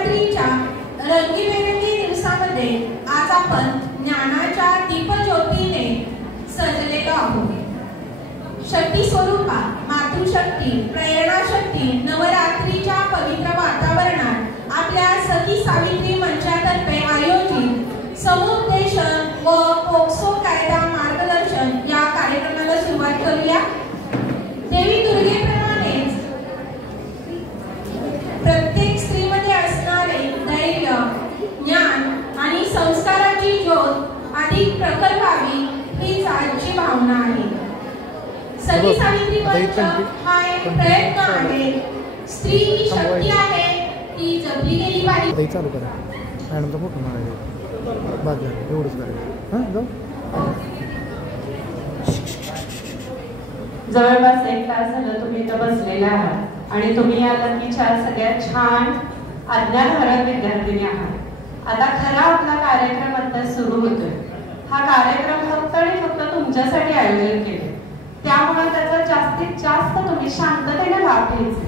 नवरात्रीच्या रंगीबेरंगी दिवसामध्ये आज आपण ज्ञानाच्या दीपज्योतीने सजलेलो आहोत. शक्ती स्वरूपा मातृशक्ती प्रेरणाशक्ती नवरात्रीच्या पवित्र वातावरणात आपल्या सती सावित्री मंचातर्फे आयोजित समुपदेशन व पोक्सो कायदा मार्गदर्शन या कार्यक्रमाला सुरुवात करूया. देवी दुर्गेप्रमाणेच प्रत्येक स्त्रीमध्ये असणारे धैर्य ज्ञान आणि संस्काराची ज्योत अधिक प्रखर व्हावी हीच आजची भावना आहे. सती सावित्री मंच हा एक प्रयत्न आहे. स्त्री ही शक्ती आहे ती जपली गेली पाहिजे. चालू करा मॅडमचा फोटो मारायचा बाद झालं एवढंच करायचं. हां जाऊ. जवळपास 1 तास झालं तुम्ही इथं बसलेले आहात आणि तुम्ही या लकीच्या सगळ्यात छान अज्ञानहरण विद्यार्थिनी आहात. आता खरा आपला कार्यक्रम आता सुरू होतोय. हा कार्यक्रम फक्त आणि फक्त तुमच्यासाठी आयोजित केले, त्यामुळे त्याचा जास्तीत जास्त तुम्ही शांततेने लाभ घ्यायचा.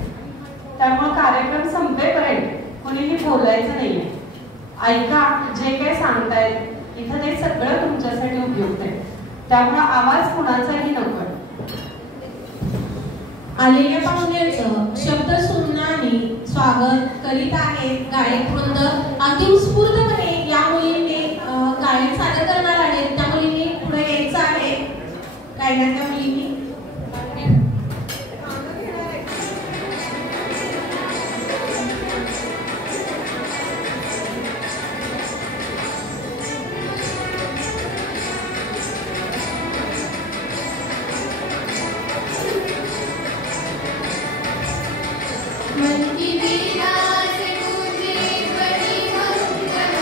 त्यामुळे कार्यक्रम संपेपर्यंत कोणीही बोलायचं नाहीये. ऐका जे काही सांगतायत इथं ते सगळं तुमच्यासाठी उपयुक्त आहे. त्यामुळे आवाज कुणाचाही नको. आलेल्या पाहुण्यांचं शब्द सुमनाने स्वागत करीत आहेत गायक वृंद. अगदी उत्स्फूर्तपणे या मुलींनी गायन सादर करणार आहेत. त्या मुलींनी पुढे यायचं आहे. गायनाच्या मुलींनी मन की वीणा से गूंजे बड़ी मंगल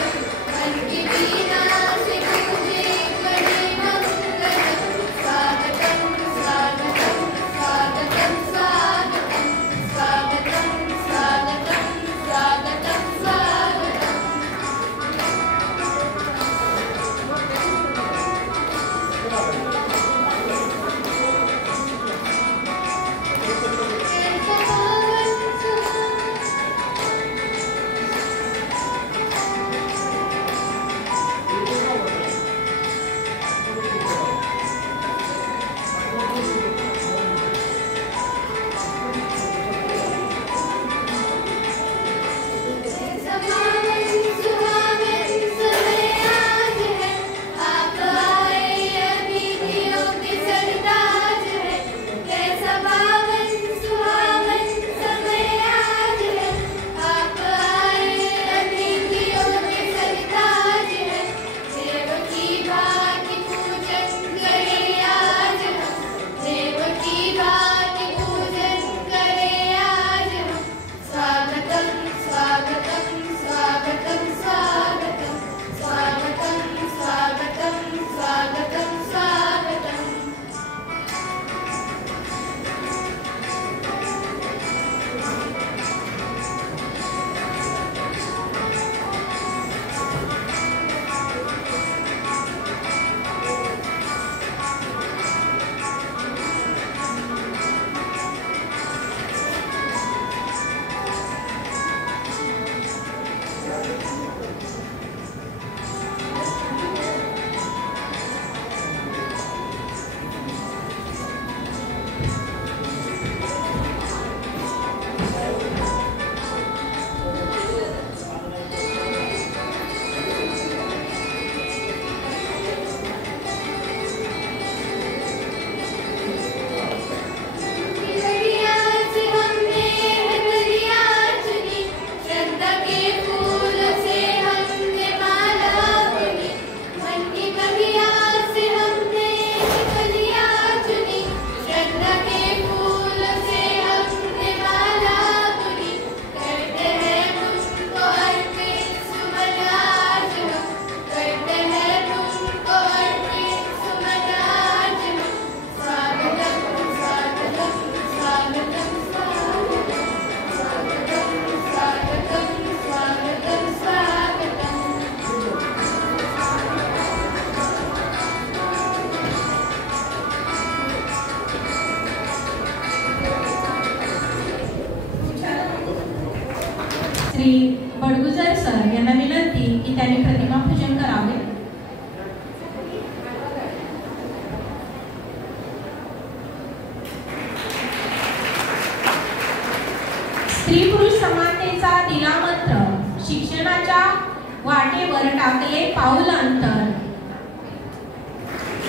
बडगुजर सर यांना विनंती की त्यांनी प्रतिमा पूजन करावे. स्त्री पुरुष समानतेचा दिला मंत्र, शिक्षणाच्या वाटेवर टाकले पाऊल अंतर,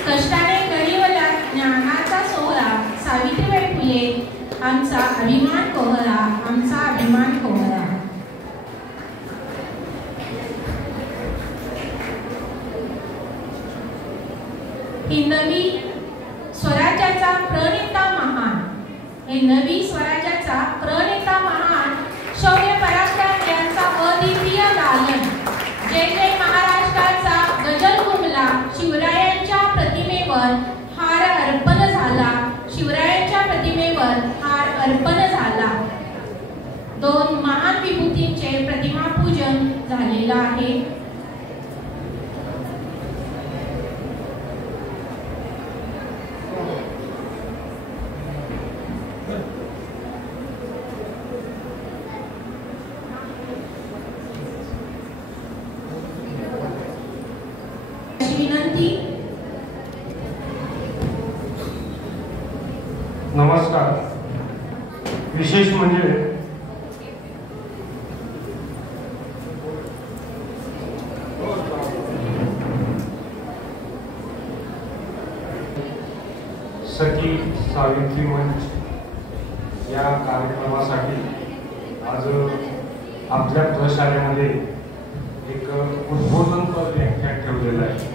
कष्टाने घडवला ज्ञानाचा सोहळा, सावित्रीबाई फुले आमचा अभिमान कोहरा, आमचा अभिमान कोहरा. हे नवी स्वराज्याचा प्रणेता महान, हे नवी स्वराज्याचा प्रणेता महान, शौर्य पराक्रम यांचा अद्वितीय दालन. जय जय महाराष्ट्राचा गजल घुमला, शिवरायांच्या प्रतिमेवर हार अर्पण झाला, शिवरायांच्या प्रतिमेवर हार अर्पण झाला. दोन महान विभूतींचे प्रतिमा पूजन झालेलं आहे. विनंती. नमस्कार. विशेष म्हणजे सखी सावित्री मंच या कार्यक्रमासाठी आज आपल्या प्रशालेमध्ये एक उद्बोधनपर व्याख्यान ठेवलेलं आहे.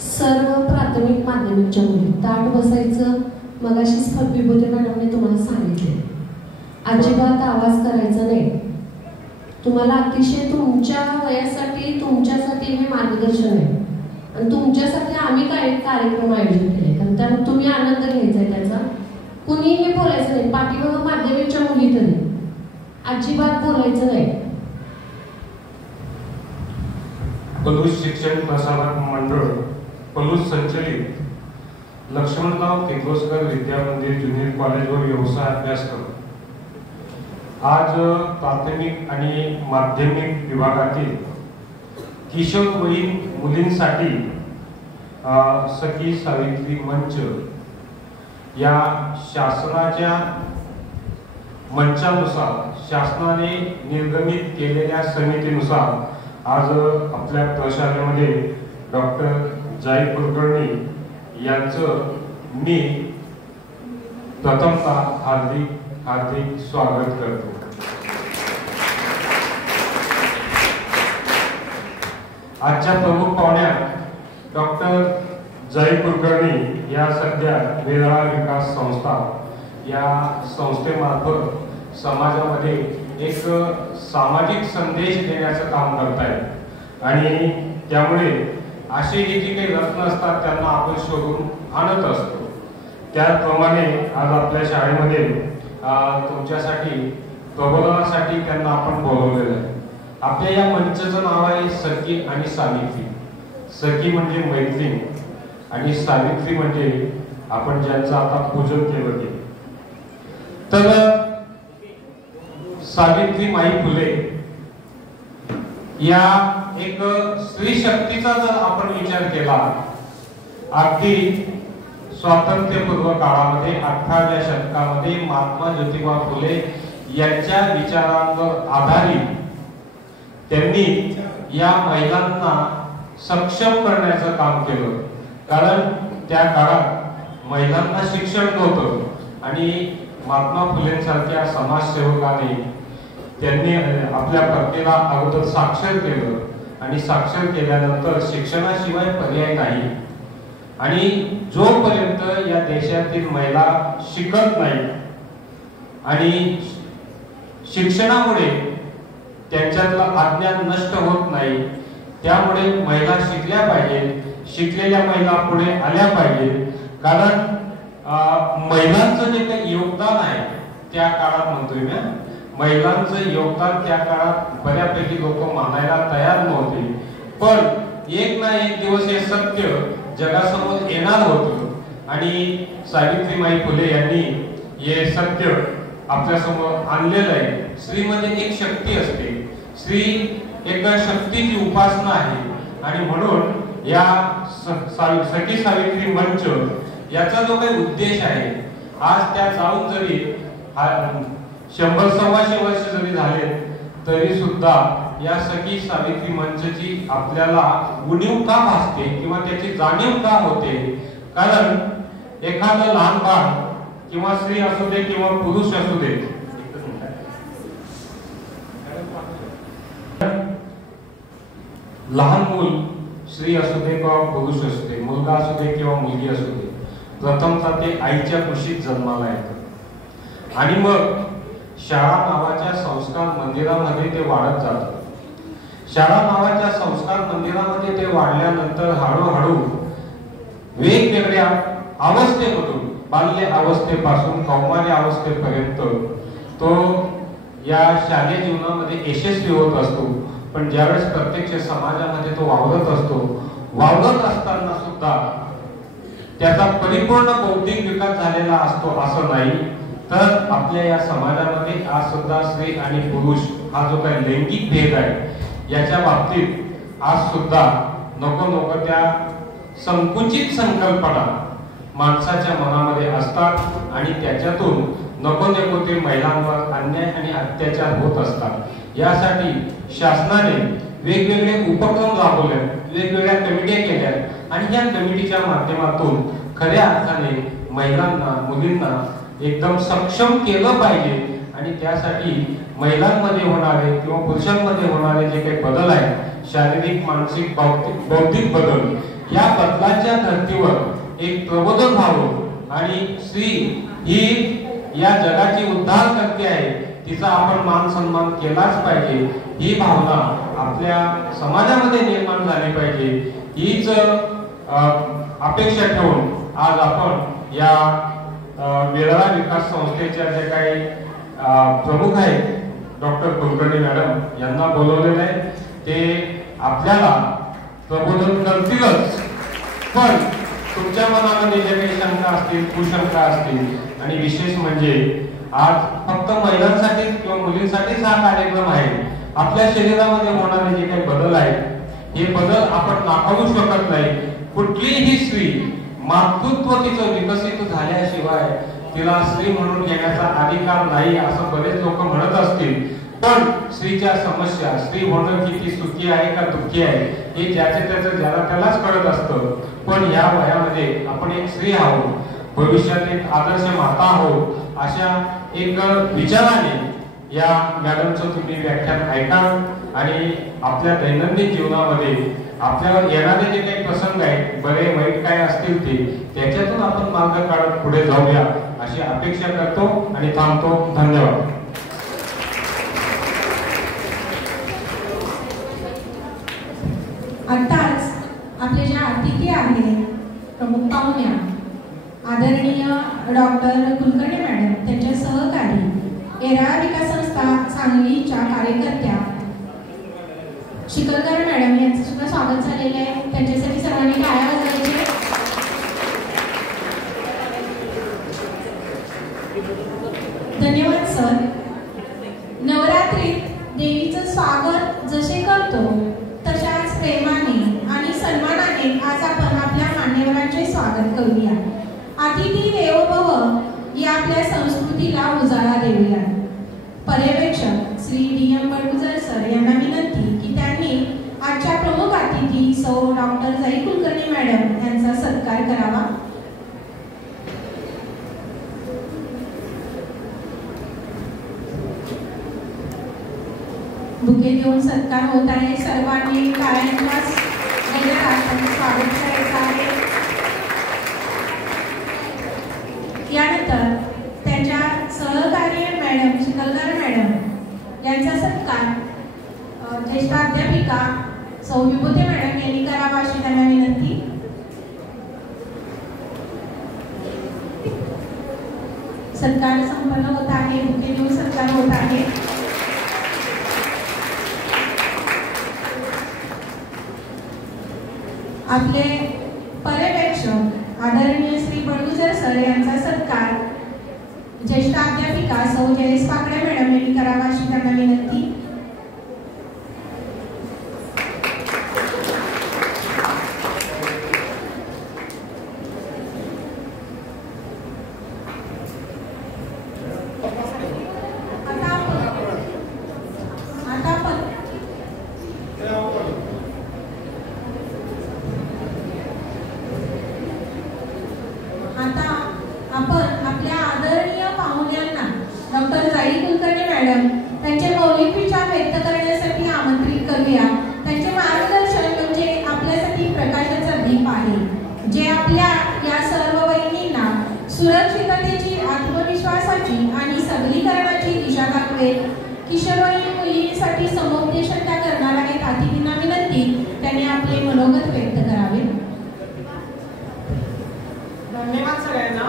सर्व प्राथमिक माध्यमिकच्या मुली ताट बसायचं. मगाशीच विभूती मॅडमने तुम्हाला सांगितले, अजिबात आवाज करायचा नाही. तुम्हाला अतिशय तुमच्या वयासाठी तुमच्यासाठी हे मार्गदर्शन आहे आणि तुमच्यासाठी आम्ही काय कार्यक्रम आयोजित केले, कारण त्यामुळे तुम्ही आनंद घ्यायचा आहे त्याचा. कुणीही बोलायचं नाही. पाठीमागं माध्यमिकच्या मुली तरी अजिबात बोलायचं नाही. पलूस शिक्षण प्रसारक मंडळ पलूस संचलित लक्ष्मणराव किर्लोस्कर विद्या मंदिर ज्युनियर कॉलेजवर व्यवसाय अभ्यासक्रम आज प्राथमिक आणि माध्यमिक विभागातील किशोरवयीन मुलींसाठी सखी सावित्री मंच या शासनाच्या मंचानुसार, शासनाने निर्गमित केलेल्या समितीनुसार आज आपल्या प्रशालेमध्ये डॉक्टर जाई कुलकर्णी यांचं मी प्रथमतः हार्दिक हार्दिक स्वागत करतो. आजच्या प्रमुख पाहुण्या डॉक्टर जाई कुलकर्णी या सध्या वेळा विकास संस्था या संस्थेमार्फत समाजामध्ये एक सामाजिक संदेश देण्याचं काम करतायत आणि त्यामुळे असे जे काही रत्न असतात त्यांना आपण शोधून आणत असतो. त्याप्रमाणे आज आपल्या शाळेमध्ये तुमच्यासाठी प्रबोधनासाठी त्यांना आपण बोलवलेलं आहे. आपल्या या मंचाचं नाव आहे सखी आणि सावित्री. सखी म्हणजे मैत्रीण आणि सावित्री म्हणजे आपण ज्यांचं आता पूजन केलं ते. तर सावित्रीबाई फुले या एक स्त्री शक्तीचा जर आपण विचार केला, अगदी स्वातंत्र्यपूर्व काळामध्ये 18व्या शतकामध्ये महात्मा ज्योतिबा फुले यांच्या विचारांवर आधारित त्यांनी या महिलांना सक्षम करण्याचं काम केलं. कारण त्या काळात महिलांना शिक्षण नव्हतं आणि महात्मा फुलेंसारख्या समाजसेवकाने त्यांनी आपल्या पत्नीला अगोदर साक्षर केलं आणि साक्षर केल्यानंतर शिक्षणाशिवाय पर्याय नाही आणि जोपर्यंत या देशातील महिला शिकत नाही आणि शिक्षणामुळे त्यांच्यातलं अज्ञान नष्ट होत नाही, त्यामुळे महिला शिकल्या पाहिजेत. शिकलेल्या महिला पुढे आल्या पाहिजेत. कारण महिलांचं जे काही योगदान आहे त्या काळात म्हणतोय मी, महिलांचं योगदान त्या काळात बऱ्यापैकी लोक मानायला तयार नव्हते. पण एक ना एक दिवस हे सत्य जगासमोर येणार होतं आणि सावित्रीबाई फुले यांनी हे सत्य आपल्या समोर आणलेलं आहे. स्त्री मध्ये एक शक्ती असते. स्त्री एक शक्तीची उपासना आहे आणि म्हणून या सखी सावित्री मंच याचा जो काही उद्देश आहे, आज त्या जाऊन जरी 100-125 वर्ष जरी झाले तरी सुद्धा या सखी सावित्री मंचची आपल्याला उणीव का भासते किंवा त्याची जाणीव का होते? कारण एखादं लहान बाळ किंवा स्त्री असू दे किंवा पुरुष असू दे, लहान मूल स्त्री असू दे किंवा पुरुष असू दे, मुलगा असू दे किंवा मुलगी असू दे, प्रथमतः ते आईच्या कुशीत जन्माला येतं आणि मग शाळा नावाच्या संस्कार मंदिरामध्ये ते वाढत जातं. शाळा नावाच्या संस्कार मंदिरामध्ये ते वाढल्यानंतर हळूहळू वेगवेगळ्या अवस्थेमधून, बाल्य अवस्थेपासून कौमार्य अवस्थेपर्यंत तो या शालेय जीवनामध्ये यशस्वी होत असतो. पण ज्यावेळेस प्रत्यक्ष समाजामध्ये तो वावरत असतो, वावरत असताना सुद्धा त्याचा परिपूर्ण बौद्धिक विकास झालेला असतो असं नाही. तर आपल्या या समाजामध्ये आज सुद्धा स्त्री आणि पुरुष हा जो काही लैंगिक भेद आहे याच्या बाबतीत आज सुद्धा नको त्या संकुचित संकल्पना माणसाच्या मनामध्ये असतात आणि त्याच्यातून नको ते महिलांवर अन्याय आणि अत्याचार होत असतात. यासाठी शासनाने वेगवेगळे उपक्रम राबवले, वेगवेगळ्या कमिट्या केल्या आणि या कमिटीच्या माध्यमातून खऱ्या अर्थाने महिलांना, मुलींना एकदम सक्षम केलं पाहिजे आणि त्यासाठी महिलांमध्ये होणारे किंवा पुरुषांमध्ये होणारे जे काही बदल आहेत, शारीरिक, मानसिक, बौद्धिक बदल, या बदलाच्या धर्तीवर एक प्रबोधन व्हावं आणि स्त्री ही या जगाची उद्धार करते आहे, तिचा आपण मान सन्मान केलाच पाहिजे, ही भावना आपल्या समाजामध्ये निर्माण झाली पाहिजे. हीच अपेक्षा ठेवून आज आपण या वेळा विकास संस्थेच्या जे काही प्रमुख आहेत डॉक्टर कुलकर्णी मॅडम यांना बोलवलेले आहे. ते आपल्याला प्रबोधन करतीलच, पण तुमच्या मनामध्ये जे काही शंका असतील, कुशंका असतील, आणि विशेष म्हणजे आज फक्त महिलांसाठी किंवा मुलींसाठीच हा कार्यक्रम आहे. आपल्या शरीरामध्ये होणारे जे काही बदल आहेत हे बदल आपण नाकारू शकत नाही. कुठलीही स्त्री मातृत्व तिचं विकसित झाल्याशिवाय तिला स्त्री म्हणून घेण्याचा अधिकार नाही असं बरेच लोक म्हणत असतील. पण स्त्रीच्या समस्या, स्त्री होणं किती सुखी आहे का दुःखी आहे हे ज्याचे त्याचं ज्याला त्यालाच कळत असतं. पण या वयामध्ये आपण एक स्त्री आहोत, भविष्यात एक आदर्श माता आहोत, अशा एक विचाराने या मॅडमचं तुम्ही व्याख्यान ऐका आणि आपल्या दैनंदिन जीवनामध्ये आपल्याला येणारे जे काही प्रसंग आहेत, बरे वाईट काय असतील ते, त्याच्यातून आपण मार्ग काढत पुढे जाऊया अशी अपेक्षा करतो आणि थांबतो. धन्यवाद. आताच आपले जे अतिथी आहेत, प्रमुख पाहुण्या आदरणीय डॉक्टर कुलकर्णी मॅडम, त्यांच्या सहकारी एरा विकास संस्था सांगलीच्या कार्यकर्त्या शिकलकर मॅडम यांचं सुद्धा स्वागत झालेलं आहे. त्यांच्यासाठी सर्वांनी टाळ्या वाजवायचे. धन्यवाद सर. नवरात्रीत देवीचं स्वागत जसे करतो तशाच प्रेमाने आणि सन्मानाने आज आपण आपल्या मान्यवरांचे स्वागत करूया. अतिथी देवो भव या आपल्या संस्कृतीला उजाळा देऊया. पर्यवेक्षक श्री डी.एम. बडगुजर सर यांना विनंती की त्यांनी आजच्या प्रमुख अतिथी सौ डॉक्टर जाई कुलकर्णी मॅडम यांचा सत्कार करावा. बुके देऊन सत्कार होत आहे. सर्वांनी टाळ्यांच्या गजरात स्वागत करायचं आहे. यानंतर त्यांच्या सहकार्य मॅडम शिकलकर मॅडम यांचा सत्कार ज्येष्ठ अध्यापिका सौ विभूते मॅडम यांनी करावा अशी त्यांना विनंती. सत्कार संपन्न होत आहे. बुके देऊन सत्कार होत आहे. आपले पर्यवेक्षक आदरणीय श्री बडगुजर सर यांचा सत्कार ज्येष्ठ अध्यापिका सौ जयेश पाकडे मॅडम यांनी करावा अशी त्यांना विनंती. मनोगत व्यक्त करावे. धन्यवाद सगळ्यांना.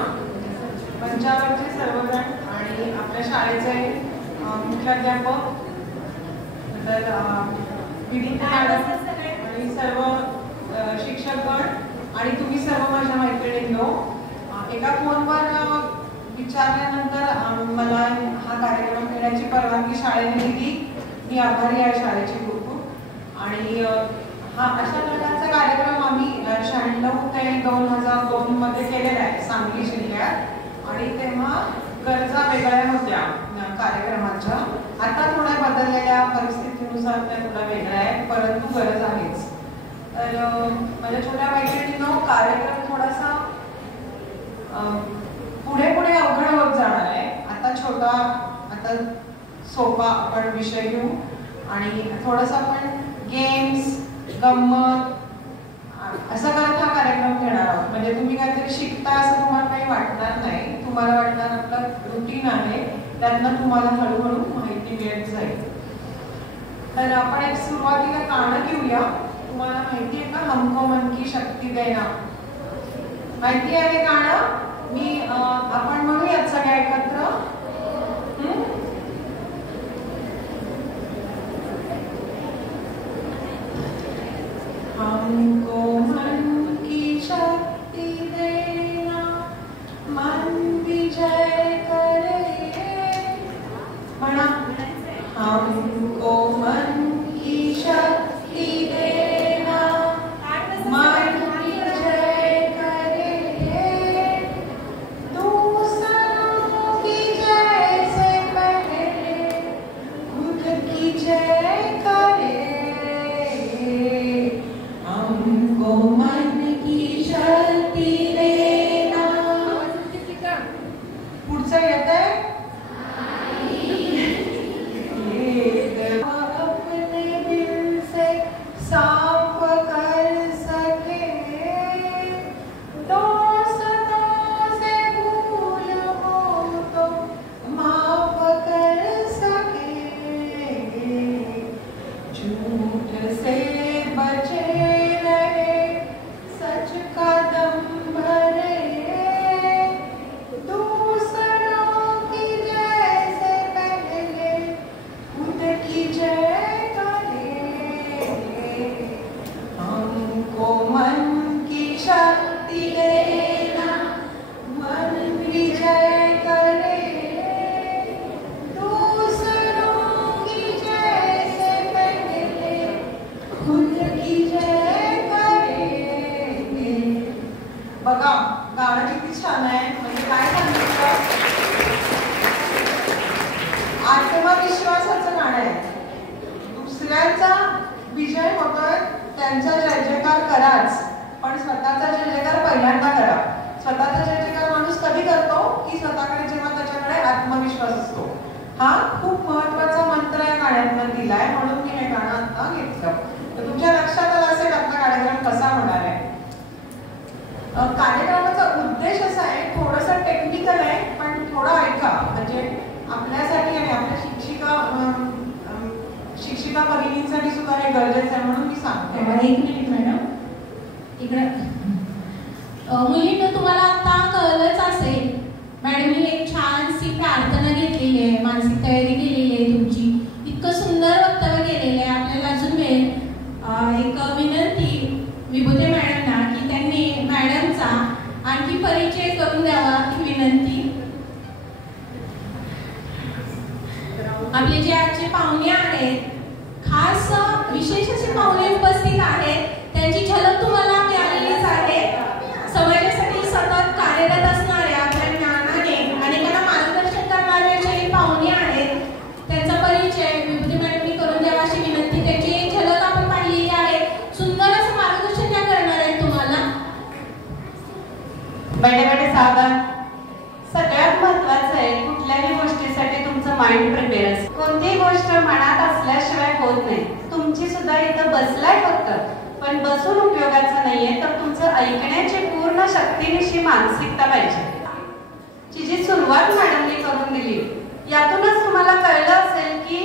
मंचावरचे सर्वजण आणि आपल्या शाळेचे मुख्याध्यापक, तर विनीता मॅडम आणि सर्व शिक्षकगण आणि तुम्ही सर्व माझ्या मैत्रिणींनो, एका फोनवर विचारल्यानंतर मला हा कार्यक्रम घेण्याची परवानगी शाळेने दिली. मी आभारी आहे शाळेची खूप. आणि हा अशा प्रकारचा कार्यक्रम आम्ही 96 ते 2002 मध्ये केलेला आहे सांगली जिल्ह्यात. आणि तेव्हा गरजा वेगळ्या होत्या कार्यक्रमाच्या. आता थोड्या बदललेल्या परिस्थितीनुसार त्या थोड्या वेगळ्या आहेत, परंतु गरज आहेच. तर माझ्या छोट्या मैत्रिणींनो, कार्यक्रम थोडासा पुढे पुढे अवघड होत जाणार आहे. आता छोटा, आता सोपा आपण विषय घेऊ आणि थोडंसं आपण गेम्स, गंमत असं करत हा कार्यक्रम घेणार आहोत. म्हणजे तुम्ही काहीतरी शिकता असं तुम्हाला काही वाटणार नाही. तुम्हाला वाटणार आपलं रुटीन आहे, त्यातनं तुम्हाला हळूहळू माहिती मिळत जाईल. तर आपण एक सुरुवातीला गाणं घेऊया. तुम्हाला माहिती आहे का हमको मन की शक्ती देना? माहिती आहे गाणं? मी आपण म्हणूयात सगळ्या एकत्र. हमको मन की शक्ति देना, मन विजय करे. म्हणा, हमको मन की शक्ति देना, मन विजय करे. दूसरों की जय से पहले खुद की जय करे. हमको मन की शक्ति देना. पुढचं येतंय. अपने दिल से साफ कर सके, दोस्तों से भूल हो तो माफ कर सके. झूठ से बचे रहे, सच का दम भरे. दूसरों की जय से पहले खुद की जय करे. हमको मन की शक्ति देना, मन विजय करे. दूसरों की जय से पहले खुद की जय करे. बघा गाणं किती छान आहे. म्हणजे काय सांगितलं? आत्मविश्वासाचं गाणं आहे. दुसऱ्यांचा विजय होतोय, त्यांचा जय जयकार कराच, पण स्वतःचा जय जयकार पहिल्यांदा करा. स्वतःचा जय जयकार माणूस कधी करतो की स्वतःकडे जेव्हा त्याच्याकडे आत्मविश्वास असतो. हा खूप महत्वाचा मंत्र या गाण्यातनं दिलाय, म्हणून मी हे गाणं आता घेतलं. तर तुमच्या लक्षात आलं असेल आपला कार्यक्रम कसा होणार आहे. कार्यक्रमाचा उद्देश असा आहे, थोडंसं टेक्निकल आहे, पण थोडं ऐका. म्हणजे आपल्यासाठी आणि आपल्या शिक्षिका भगिनींसाठी सुद्धा हे गरजेचं आहे, म्हणून मी सांगते. एक मिनिट मॅडम, इकडं. मुलींना तुम्हाला आता कळलंच असेल, मॅडमनी एक छानशी प्रार्थना घेतलेली आहे, मानसिक तयारी केलेली आहे तुमची. इतकं सुंदर वक्तव्य केलेलं आहे. आपल्याला अजून वेळ एक विनंती विभूते मॅडमना की त्यांनी मॅडमचा आणखी परिचय करून द्यावा ही विनंती. आपले जे आजचे पाहुणे आहेत, खास विशेष असे पाहुणे उपस्थित आहेत, त्यांची झलक तुम्हाला मिळालेलीच आहे. समाजासाठी सतत कार्यरत असणाऱ्या, आपल्या ज्ञानाने अनेकांना मार्गदर्शन करणारे जे पाहुणे आहेत, त्यांचा परिचय विभूती मॅडमनी करून द्यावा अशी विनंती. त्याची झलक आपण पाहिलेली आहे. सुंदर असं मार्गदर्शन त्या करणार आहेत तुम्हाला. बडे सावधान. सगळ्यात महत्वाचं आहे, कुठल्याही गोष्टीसाठी तुमचं माइंड प्रिपेअर असतं. कोणतीही गोष्ट मनात असल्याशिवाय होत नाही. तुमची सुद्धा इथं बसलाय फक्त, पण बसून उपयोगाचं नाहीये. तर तुमचं ऐकण्याची पूर्ण शक्तीनिशी मानसिकता पाहिजे. जी सुरुवात मॅडमने करून दिली, यातूनच तुम्हाला कळलं असेल की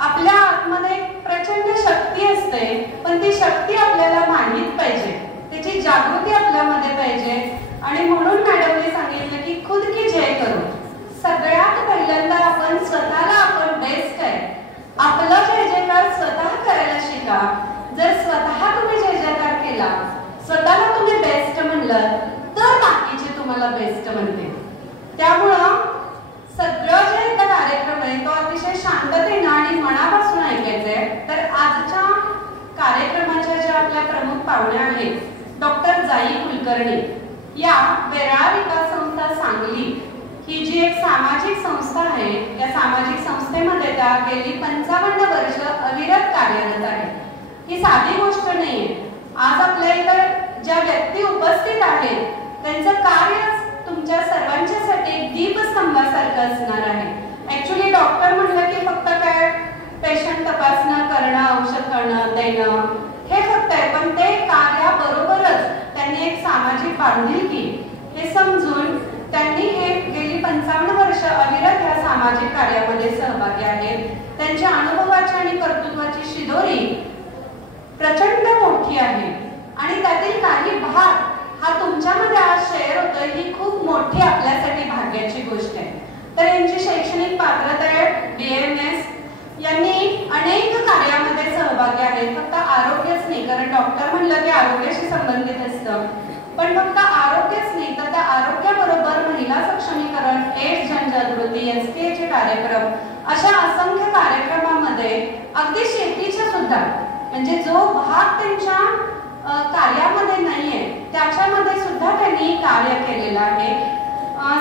आपल्या आतमध्ये एक प्रचंड शक्ती असते, पण पण ती शक्ती आपल्याला माहित पाहिजे, त्याची जागृती आपल्यामध्ये पाहिजे. आणि म्हणून मॅडमने सांगितलं की खुद की जय करो. सगळ्यात पहिल्यांदा आपण स्वतःला आपण बेस्ट आहे, आपलं जय जयकार स्वतः करायला शिका. जर स्वतः तुम्ही जय जयकार केला, स्वतःला तुम्ही बेस्ट म्हणलं, तर बाकीचे तुम्हाला बेस्ट म्हणते. त्यामुळं सगळं जे इथं कार्यक्रम आहे तो अतिशय शांततेनं आणि मनापासून ऐकायचं आहे. तर आजच्या कार्यक्रमाच्या ज्या आपल्या प्रमुख पाहुण्या आहेत, डॉक्टर जाई कुलकर्णी या वेराळा विकास संस्था सांगली ही जी एक सामाजिक संस्था आहे, या सामाजिक संस्थेमध्ये त्या गेली 55 वर्ष अविरत कार्यरत आहे. ही साधी गोष्ट नाहीये. आज आपल्या इथं ज्या व्यक्ती उपस्थित आहेत त्यांचं कार्य तुमच्या सर्वांच्यासाठी एक दीपस्तंभासारखं असणार आहे. ऍक्च्युली डॉक्टर म्हणलं की फक्त काय पेशंट तपासणं करणं, औषध करणं देणं हे फक्त आहे, पण ते कार्याबरोबरच त्यांनी एक सामाजिक बांधिलकी हे समजून त्यांनी हे गेली 55 वर्ष अविरत या सामाजिक कार्यामध्ये सहभागी आहेत. त्यांच्या अनुभवाची आणि कर्तृत्वाची शिदोरी प्रचंड मोठी आहे आणि त्यातील काही भाग हा तुमच्यामध्ये आज शेअर होतोय, ही खूप मोठी आपल्यासाठी भाग्याची गोष्ट आहे. तर यांची शैक्षणिक पात्रता आहे BAMS. यांनी अनेक कार्यामध्ये सहभागी आहेत. फक्त आरोग्यच नाही, कारण डॉक्टर म्हणलं की आरोग्याशी संबंधित असतं, पण फक्त आरोग्यच नाही तर त्या आरोग्याबरोबर महिला सक्षमीकरण, एड्स जनजागृती, STA चे कार्यक्रम, अशा असंख्य कार्यक्रमामध्ये अगदी शेतीच्या सुद्धा म्हणजे जो भाग त्यांच्या कार्यामध्ये नाहीये त्याच्यामध्ये सुद्धा त्यांनी कार्य केलेलं आहे.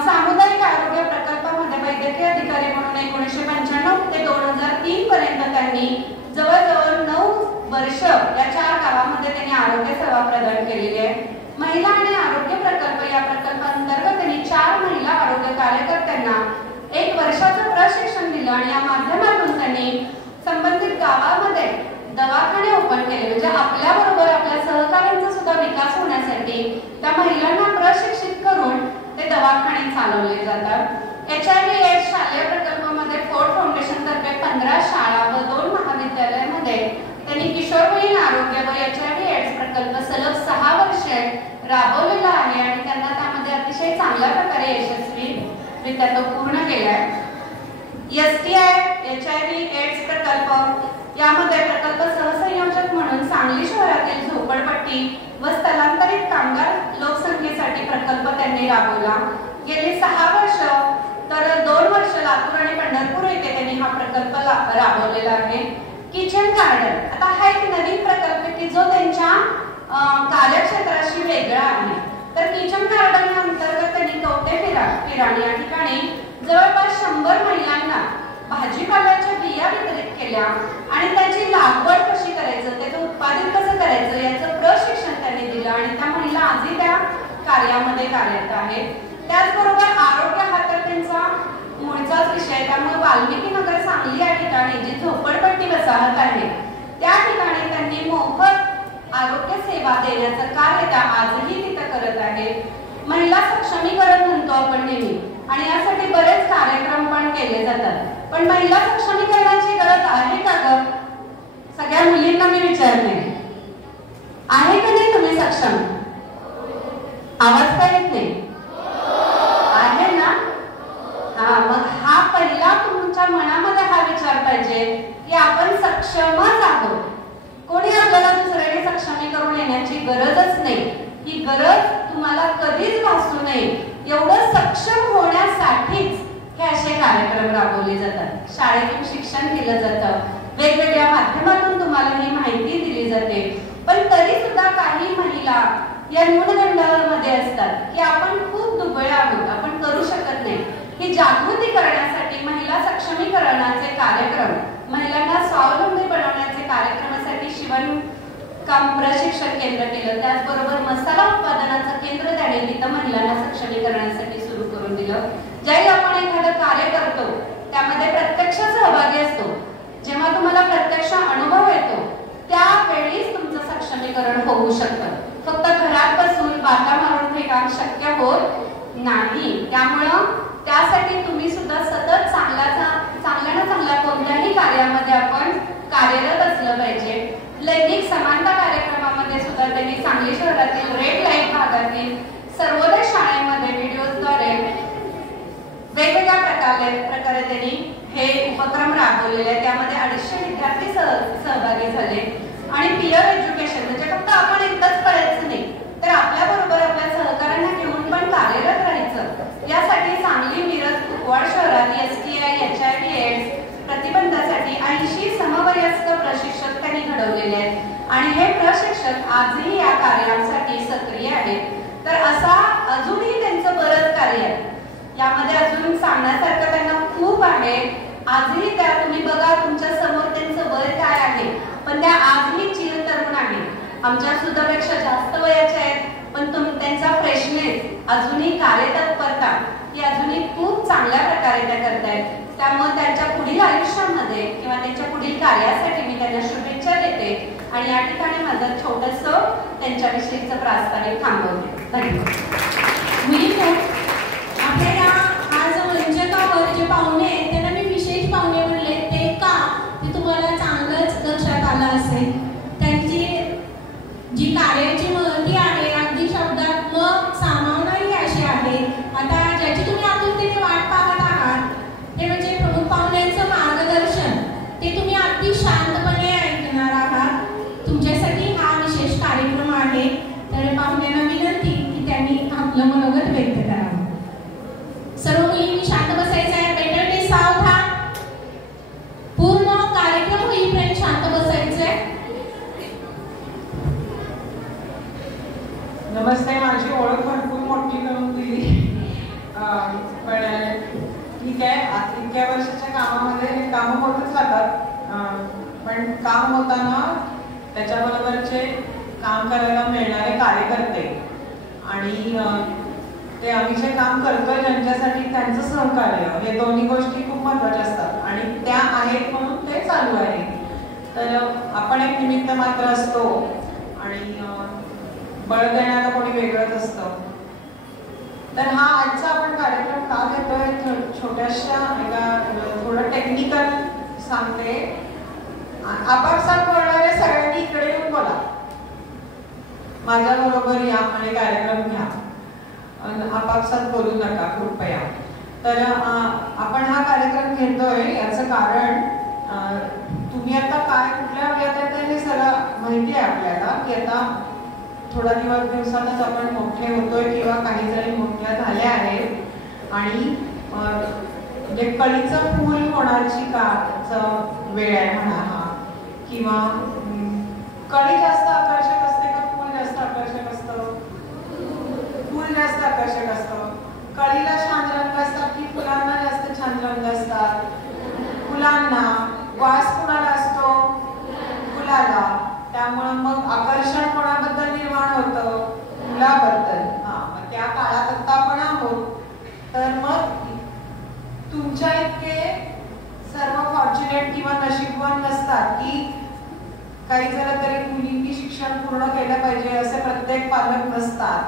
सामुदायिक आरोग्य प्रकल्पामध्ये वैद्यकीय अधिकारी म्हणून 1995 ते 2003 पर्यंत त्यांनी जवळजवळ 9 वर्ष या 4 गावांमध्ये त्यांनी आरोग्य सेवा प्रदान केलेली आहे. महिला आणि आरोग्य प्रकल्प या प्रकल्पांतर्गत त्यांनी 4 महिला आरोग्य कार्यकर्त्यांना 1 वर्षाचं प्रशिक्षण दिलं आणि या माध्यमातून त्यांनी संबंधित गावामध्ये दवाखाने ओपन केले. म्हणजे आपल्या बरोबर आपल्या सहकाऱ्यांचा सुद्धा विकास होण्यासाठी त्या महिलांना प्रशिक्षित करून ते दवाखाने चालवले जातात. HIV एड्स शालेय प्रकल्पामध्ये फोर्ड फाउंडेशन तर्फे 15 शाळा व 2 महाविद्यालयामध्ये त्यांनी किशोरवयीन आरोग्य व HIV एड्स प्रकल्प सलग 6 वर्षे राबवलेला आहे आणि त्यांना त्यामध्ये अतिशय चांगल्या प्रकारे यशस्वीरित्या तो पूर्ण केलाय. STI HIV एड्स प्रकल्प यामध्ये प्रकल्प सहसंयोजक म्हणून सांगली शहरातील झोपडपट्टी व स्थलांतरित कामगार लोकसंख्येसाठी प्रकल्प त्यांनी राबवला. गेली 6 वर्ष तर 2 वर्ष लातूर आणि पंढरपूर येथे त्यांनी हा प्रकल्प राबवलेला आहे. किचन गार्डन आता हा एक नवीन प्रकल्प की जो त्यांच्या कार्यक्षेत्राशी वेगळा आहे. तर किचन गार्डन अंतर्गत त्यांनी कवटे फिराणी या ठिकाणी जवळपास 100 महिलांना भाजीपाल्याच्या बिया वितरित केल्या आणि त्याची लागवड कशी करायचं, त्याचं उत्पादन कसं करायचं याचं प्रशिक्षण त्यांनी दिलं आणि त्या महिला आजही त्या कार्यामध्ये कार्यरत आहेत. त्याचबरोबर आरोग्य हा तर त्यांचा मूळचाच विषय, त्यामुळे वाल्मिकी नगर सांगली या ठिकाणी जी झोपडपट्टी वसाहत आहे त्या ठिकाणी त्यांनी मोफत आरोग्य सेवा देण्याचं कार्य त्या आजही तिथं करत आहेत. महिला सक्षमीकरण म्हणतो आपण नेहमी आणि यासाठी बरेच कार्यक्रम पण केले जातात, पण महिला सक्षमीकरणाची गरज आहे का ग? सगळ्या मुलींना मी विचारते, आहे का नाही तुम्ही सक्षम? आवाज का येत नाही? आहे ना? हा, मग हा पहिला तुमच्या मनामध्ये हा विचार पाहिजे की आपण सक्षमच आहोत. कोणी आपल्याला दुसऱ्याने सक्षमी करून येण्याची गरजच नाही. ही गरज तुम्हाला कधीच भासू नये एवढं सक्षम होण्यासाठीच हे असे कार्यक्रम राबवले जातात. शाळेतून शिक्षण दिलं जातं, वेगवेगळ्या माध्यमातून तुम्हाला ही माहिती दिली जाते, पण तरी सुद्धा काही महिला या न्यूनगंडामध्ये असतात की आपण खूप दुबळे आहोत, आपण करू शकत नाही. ही जागृती करण्यासाठी महिला सक्षमीकरणाचे कार्यक्रम, महिलांना स्वावलंबी बनवण्याचे कार्यक्रमासाठी शिवणकाम प्रशिक्षण केंद्र केलं. त्याचबरोबर मसाला उत्पादनाचं केंद्र त्याने तिथं महिलांना सक्षमीकरणासाठी सुरू करून दिलं. ज्यावेळी आपण एखादं कार्य करतो त्यामध्ये प्रत्यक्ष सहभागी असतो, जेव्हा तुम्हाला प्रत्यक्ष अनुभव येतो त्यावेळीच तुमचं सक्षमीकरण होऊ शकतं. फक्त घरात बसून बाता मारून हे काम शक्य होत नाही. त्यामुळं त्यासाठी तुम्ही सुद्धा सतत चांगल्या कोणत्याही कार्यामध्ये आपण कार्यरत असलं पाहिजे. लैंगिक समानता त्यांनी सांगली शहरातील रेड लाईट भागातील सर्वोदय शाळेमध्ये व्हिडिओद्वारे वेगवेगळ्या प्रकारे त्यांनी हे उपक्रम राबवलेले आहेत. त्यामध्ये 250 विद्यार्थी सहभागी झाले आणि पियर एज्युकेशन म्हणजे फक्त आपण एकदाच करायचं नाही तर आपल्या बरोबर आपल्या सहकाऱ्यांना घेऊन पण कार्यरत राहायचं. यासाठी सांगली, मिरज, कुपवाड शहरात STI, HIV AIDS प्रतिबंधासाठी 80 समवयस्क प्रशिक्षक त्यांनी घडवलेले आहेत आणि हे प्रशिक्षक आजही या कार्यासाठी सक्रिय आहेत. तर असा अजूनही त्यांचं बरंच कार्य आहे. यामध्ये अजून सांगण्यासारखं त्यांना खूप आहे. आजही त्या तुम्ही बघा तुमच्या समोर त्यांचं वय काय आहे पण त्या आजही चिरतरुण आहेत. आमच्या सुद्धापेक्षा जास्त वयाच्या आहेत पण त्यांचा फ्रेशनेस अजूनही कार्यतत्परता ही अजूनही खूप चांगल्या प्रकारे त्या करतायत. त्यामुळे त्यांच्या पुढील आयुष्यामध्ये किंवा त्यांच्या पुढील कार्यासाठी मी त्यांना शुभेच्छा देते आणि या ठिकाणी माझं छोटंसं त्यांच्याविषयीचं प्रास्ताविक थांबवते. धन्यवाद. आपल्याला आज मंचकावर जे पाहुणे आहेत त्यांना मी विशेष पाहुणे म्हणले ते का ते तुम्हाला चांगलंच लक्षात आलं असेल. त्यांची जी कार्याची महती आहे अगदी शब्दात मग सामावणारी अशी आहे. आता ज्याची तुम्ही आतुरतेने वाट पाहत आहात ते म्हणजे प्रमुख पाहुण्यांचं मार्गदर्शन ते तुम्ही अगदी शांतपणे ऐकणार आहात. तुमच्यासाठी हा विशेष कार्यक्रम आहे. तर पाहुण्यांना विनंती की त्यांनी आपलं मनोगत व्यक्त करावं. सर्व मुलींनी शांत बसायचं आहे. बेटर बी सावधान. पूर्ण कार्यक्रम होईपर्यंत शांत बसायचंय. नमस्ते. माझी ओळख भरपूर मोठी करून दिली पण ठीक आहे. इतक्या वर्षाच्या कामामध्ये कामं होतच राहतात पण काम होताना त्याच्याबरोबरचे काम करायला मिळणारे कार्यकर्ते आणि ते आम्ही जे काम करतोय ज्यांच्यासाठी त्यांचं सहकार्य हे दोन्ही गोष्टी खूप महत्त्वाच्या असतात आणि त्या आहेत म्हणून ते चालू आहे. तर आपण एक निमित्त मात्र असतो आणि बळ देणारा कोणी वेगळंच असतं. तर हा आजचा आपण कार्यक्रम का घेतोय छोट्याशा एका थोडं टेक्निकल सांगते. आपापसात बोलणारे सगळ्यांनी इकडे येऊन बोला. माझ्या बरोबर या आणि कार्यक्रम घ्या. आपापसात बोलू नका कृपया. तर आपण हा कार्यक्रम घेतोय याचं कारण तुम्ही आता काय कुठल्या वयात आहे हे सगळं माहिती आहे आपल्याला की आता थोड्या दिवसातच आपण मोठे होतोय किंवा काही जणी मोठ्या झाल्या आहेत आणि म्हणजे कळीचं फूल होण्याची काळाचं वेळ आहे म्हणा हा किंवा कळी जास्त आकर्षक असते का फूल जास्त आकर्षक असतं? फूल जास्त आकर्षक असतं. कळीला छान रंग असतात की फुलांना जास्त छान रंग असतात? फुलांना. वास कुणाला असतो? फुलाला. त्यामुळे मग आकर्षण कोणाबद्दल निर्माण होतं? फुलाबद्दल. मग त्या काळात आता आपण आहोत. तर मग तुमच्या इतके सर्व फॉर्च्युनेट किंवा नशीबवान नसतात की काही जण तरी मुलींनी शिक्षण पूर्ण केलं पाहिजे असे प्रत्येक पालक नसतात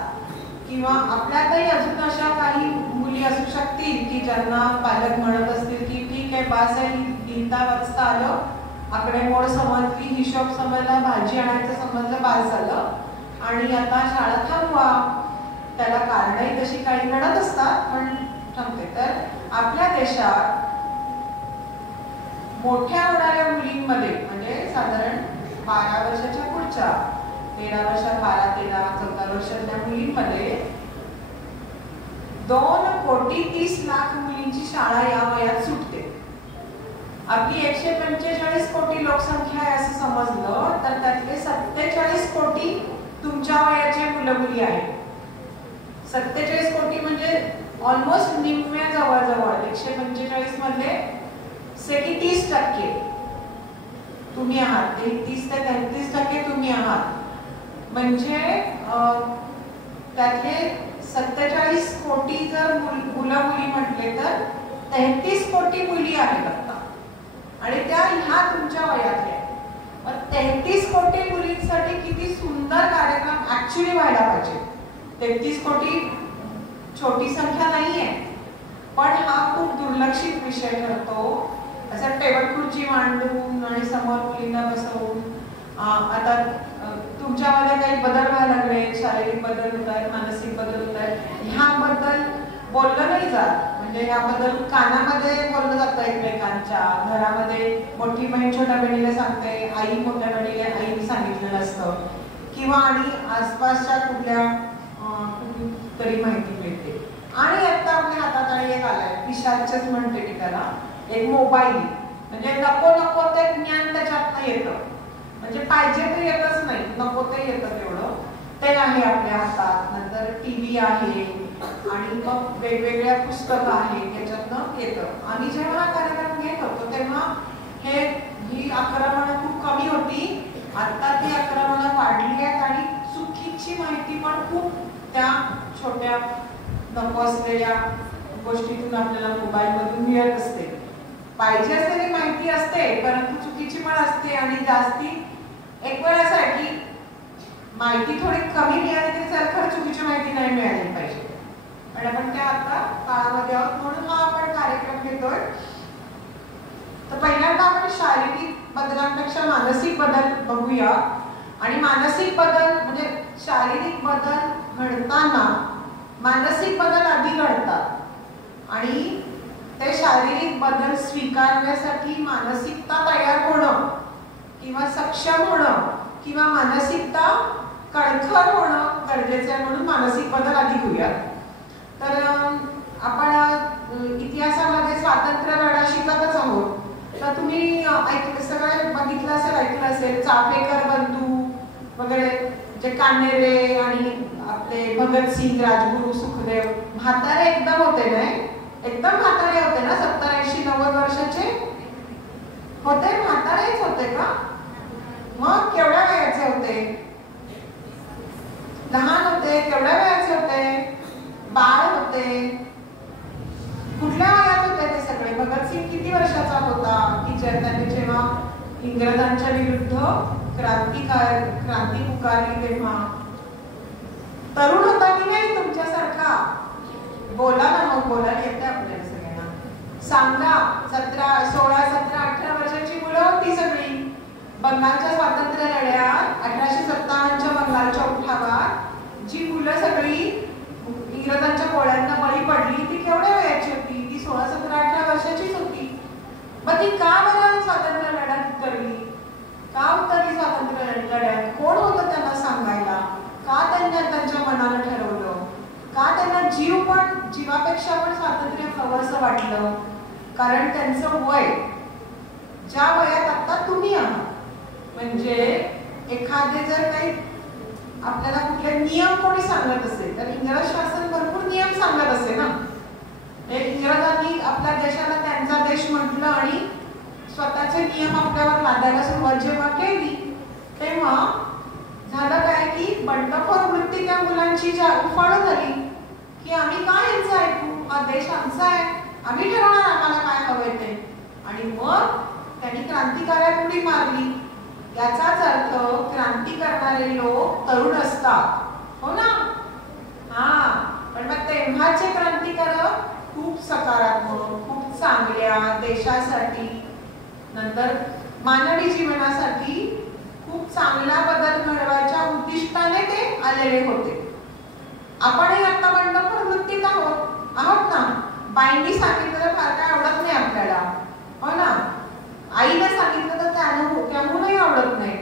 किंवा आपल्यातही अजून अशा काही मुली असू शकतील की ज्यांना पालक म्हणत असतील की ठीक आहे बास आहे, लिहिता वाचता आलं, आकडेमोड समजली, हिशोब समजला, भाजी आणायचं समजलं, बास झालं आणि आता शाळा थांबवा. त्याला कारणही तशी काही घडत असतात पण सांगते. तर आपल्या देशात मोठ्या होणाऱ्या मुलींमध्ये म्हणजे साधारण 12 वर्षाच्या पुढच्या 13 वर्षात 12, 13, 14 वर्षाच्या मुलींमध्ये 2,30,00,000 मुलींची शाळा या वयात सुटते. आपली 145 कोटी लोकसंख्या आहे असं समजलं तर त्यातले 47 कोटी तुमच्या वयाचे मुलं मुली आहेत. 47 कोटी म्हणजे ऑलमोस्ट निम्म्या जवळजवळ 145 मधले से की 30% तुम्ही आहात. 30 ते 33% तुम्ही आहात. म्हणजे त्यातले 47 कोटी जर मुलं मुली म्हटले तर 33 कोटी मुली आहेत आता आणि त्या ह्या तुमच्या वयातल्या. मग 33 कोटी मुलींसाठी किती सुंदर कार्यक्रम ऍक्च्युली व्हायला पाहिजे. 33 कोटी छोटी संख्या नाहीये पण हा खूप दुर्लक्षित विषय ठरतो. असं टेबल खुर्ची मांडून आणि समोर मुलींना बसवून आता तुमच्यामध्ये काही बदल व्हायला लागले, शारीरिक बदल होत आहेत, मानसिक बदल होत आहेत, ह्याबद्दल बोललं नाही जात. म्हणजे याबद्दल कानामध्ये बोललं जातं एकमेकांच्या. घरामध्ये मोठी बहीण छोट्या बहिणीला सांगते, आई मोठ्या बहिणीला आईने सांगितलेलं असतं, किंवा आणि आसपासच्या कुठल्या तरी माहिती मिळते. आणि आता आपल्या हातात आणि एक आलाय, पिशाचच म्हणते की त्याला, एक मोबाईल. म्हणजे नको नको ते ज्ञान त्याच्यातनं येतं. म्हणजे पाहिजे ते येतच नाही, नको ते येतं तेवढं. ते आहे आपल्या हातात. नंतर टीव्ही आहे आणि मग वेगवेगळ्या पुस्तकं आहेत, त्याच्यातनं येतं. आम्ही जेव्हा हा कार्यक्रम घेत होतो तेव्हा ही आक्रमणं खूप कमी होती. आता ती आक्रमणं वाढली आहेत आणि चुकीची माहिती पण खूप त्या छोट्या नको असलेल्या गोष्टीतून आपल्याला मोबाईलमधून मिळत असते. पाहिजे असलेली माहिती असते, परंतु चुकीची पण असते. आणि जास्ती एक वेळ असं आहे की माहिती थोडी कमी मिळाली तरी खरं चुकीची माहिती नाही मिळाली पाहिजे. पण आपण त्या आता काळामध्ये आहोत, म्हणून हा आपण कार्यक्रम घेतोय. तर पहिल्यांदा आपण शारीरिक बदलांपेक्षा मानसिक बदल बघूया. आणि मानसिक बदल म्हणजे शारीरिक बदल घडताना मानसिक बदल आधी घडतात आणि ते शारीरिक बदल स्वीकारण्यासाठी मानसिकता तयार होणं किंवा सक्षम होणं किंवा मानसिकता कणखर होणं गरजेचं आहे. म्हणून मानसिक बदल आधी घेऊयात. तर आपण इतिहासामध्ये स्वातंत्र्य लढा शिकतच आहोत. तर तुम्ही सगळं बघितलं असेल, ऐकलं असेल, चाफेकर बंधू वगैरे, जे कान्हेरे आणि आपले भगतसिंग, राजगुरू, सुखदेव म्हातारे एकदम होते नाही, एकदम म्हातारे होते ना, 70, 80, 90 वर्षाचे होते. म्हातारेच होते का? मग केवढ्या वयाचे होते? लहान होते? केवढ्या वयाचे होते? बाळ होते? कुठल्या वयात होते ते सगळे? भगतसिंग किती वर्षाचा होता की त्याने जेव्हा इंग्रजांच्या विरुद्ध क्रांती पुकारली तेव्हा? तरुण होता की नाही तुमच्यासारखा? बोला ना, मग बोलायला येते आपल्याला सगळ्यांना. सांगा. 16, 17, 18 वर्षाची मुलं होती सगळी. बंगालच्या स्वातंत्र्य लढ्यात 1857च्या बंगालच्या उठावात जी मुलं सगळी इंग्रजांच्या गोळ्यांना बळी पडली, ती केवढ्या वयाची होती? ती 16, 17, 18 वर्षाचीच होती. मग ती का बरं स्वातंत्र्य लढ्यात उतरली? का उतरली स्वातंत्र्य लढ्यात? कोण होतं त्यांना सांगायला? का त्यांना त्यांच्या मनानं ठरवलं? का त्यांना जीवापेक्षा पण स्वातंत्र्य हवं असं वाटलं? कारण त्यांचं वय ज्या वयात आता तुम्ही आहात. म्हणजे एखादे जर काही आपल्याला कुठले नियम कोणी सांगत असेल तर इंग्रज शासन भरपूर नियम सांगत असे ना. इंग्रजांनी आपल्या देशाला त्यांचा देश म्हटलं आणि स्वतःचे नियम आपल्यावर लादायला सुरुवात जेव्हा केली तेव्हा झालं काय की बंडखोर वृत्ती त्या मुलांची उफाळून झाली की आम्ही काय यांचं ऐकू, हा देश आमचा आहे, आम्ही ठरवणार आम्हाला काय हवंय ते. आणि मग त्यांनी क्रांतिकार्यात उडी मारली. याचाच अर्थ क्रांती करणारे लोक तरुण असतात, हो ना? हा. पण मग तेव्हाचे क्रांतिकारक खूप सकारात्मक, खूप चांगल्या देशासाठी, नंतर मानवी जीवनासाठी खूप चांगला बदल घडवायच्या उद्दिष्टाने ते आलेले होते. आपणही आता बंडखोर वृत्तीत आहोत ना. बाईंनी सांगितलं फार काय आवडत नाही आपल्याला, हो ना? आईने सांगितलं तर त्यामुळेही आवडत नाही.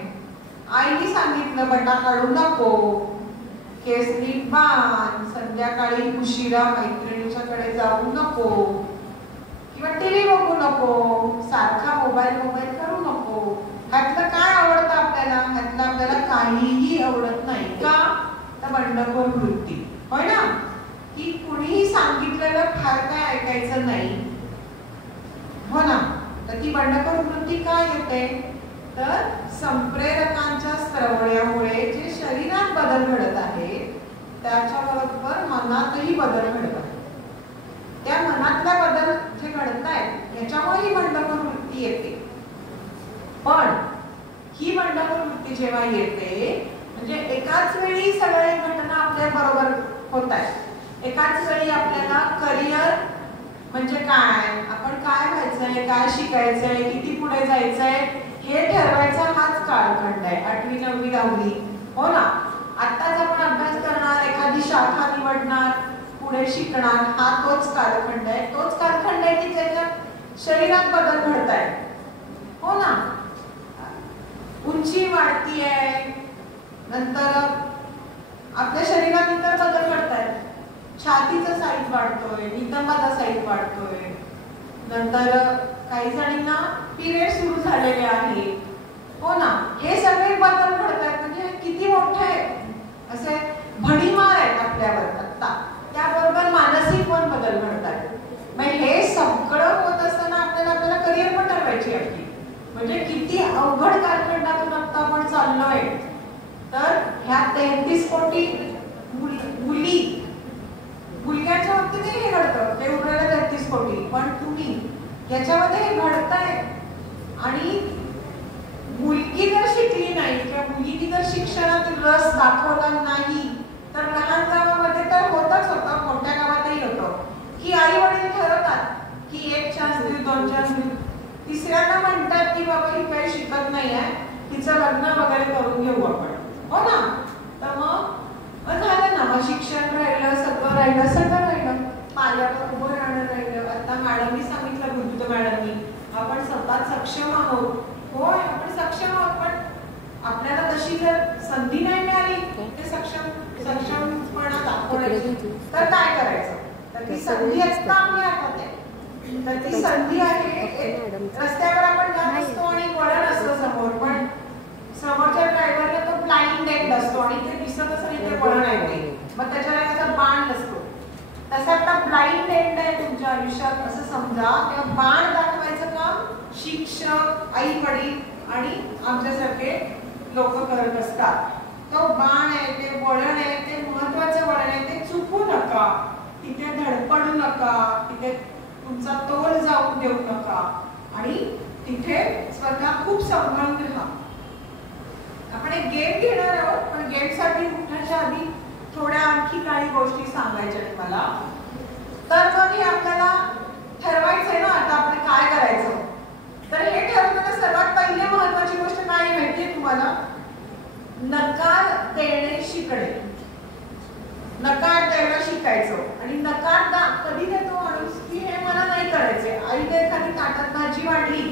आईने सांगितलं बटा काढू नको, केस नीट बांध, संध्याकाळी उशिरा मैत्रिणीच्याकडे जाऊ नको, किंवा टीव्ही बघू नको, सारखा मोबाईल करू नको. ह्यातलं काय आवडतं आपल्याला? ह्यातलं आपल्याला काहीही आवडत नाही. का? तर बंडखोर वृत्ती, होय ना? की कुणीही सांगितलेलं फार काय ऐकायचं नाही, हो ना? तर ती बंडखोर वृत्ती काय येते? तर संप्रेरकांच्या स्त्रवण्यामुळे जे शरीरात बदल घडत आहे त्याच्याबरोबर मनातही बदल घडत आहे. त्या मनातल्या बदल जे घडत आहेत याच्यामुळे ही बंडखोर वृत्ती येते. पण ही बंडखोर वृत्ती जेव्हा येते म्हणजे एकाच वेळी सगळ्या घटना आपल्या बरोबर होत आहेत. एकाच वेळी आपल्याला करिअर म्हणजे काय, आपण काय व्हायचंय, काय शिकायचंय, किती पुढे जायचंय हे ठरवायचा हाच कालखंड आहे. 8वी, 9वी, 10वी हो ना, आत्ताच आपण अभ्यास करणार, एखादी शाखा निवडणार, पुढे शिकणार, हा तोच कालखंड आहे. तोच कालखंड आहे की त्याच्या शरीरात बदल घडताय. हो ना, उंची वाढती आहे, नंतर आपल्या शरीरात इतर बदल घडतायत. छातीचा साईज वाढतोय, नितंबाचा साईज वाढतोय, नंतर काही जणींना पिरियड सुरू झालेले आहे. हो ना, हे सगळे बदल घडतात. म्हणजे किती मोठे असे भडीमार आहेत आपल्यावर आता. त्याबरोबर मानसिक पण बदल घडतात. मग हे सगळं होत असताना आपल्याला करिअर पण ठरवायची आहे. म्हणजे किती अवघड कालखंडातून आता आपण चाललोय. तर ह्या 33 कोटी मुली, मुलग्याच्या बाबतीतही हे घडतं, ते उरलेलं 33 कोटी, पण तुम्ही याच्यामध्ये हे घडतंय. आणि मुलगी जर शिकली नाही किंवा मुलीने जर शिक्षणातील रस दाखवला नाही तर लहान गावामध्ये तर होतच होतं, मोठ्या गावातही होतं की आई वडील ठरवतात की 1 चान्स देऊ, 2 चान्स देऊ, तिसऱ्यांदा म्हणतात की बाबा ही काही शिकत नाही आहे, तिचं लग्न वगैरे करून घेऊ आपण. हो ना, तर मग झालं ना, मग शिक्षण राहिलं, सगळं राहिलं, पायावर उभं राहणं राहिलं. आता मॅडमनी सांगितलं, गुरुदत्त मॅडमनी, आपण स्वतः सक्षम आहोत. होय, आपण सक्षम आहोत, पण आपल्याला तशी जर संधी नाही मिळाली ते सक्षमपणा दाखवण्याची, तर काय करायचं? तर ती संधी असता आपल्या हातात आहे. तर ती संधी आहे. रस्त्यावर आपण जात असतो आणि वळण असतो समोर, पण समोरच्या ड्रायव्हरला तो ब्लाइंड एंड असतो आणि ते दिसतच नाही ते वळण आहे ते, मग त्याच्यावर त्याचा बाण नसतो. तसा आपला ब्लाइंड एंड आहे तुमच्या आयुष्यात असं समजा. तेव्हा बाण दाखवायचं काम शिक्षक, आई वडील आणि आमच्यासारखे लोक करत असतात. तो बाण आहे, ते वळण आहे, ते महत्वाचं वळण आहे, ते चुकू नका, तिथे धडपडू नका, तिथे तुमचा तोल जाऊन देऊ नका आणि तिथे स्वतः खूप संभ्रम राहा. आपण एक गेम घेणार आहोत, पण गेमसाठी उठण्याच्या आधी थोड्या आणखी काही गोष्टी सांगायच्या आहेत मला. तर मग हे आपल्याला ठरवायचंय ना आता आपण काय करायचं. तर हे ठरवताना सर्वात पहिली महत्वाची गोष्ट काय माहितीये तुम्हाला? नकार देणे शिकणे. नकार द्यायला शिकायचं. आणि नकार कधी देतो माणूस की हे मला नाही करायचंय. आईने एखादी ताटात भाजी वाढली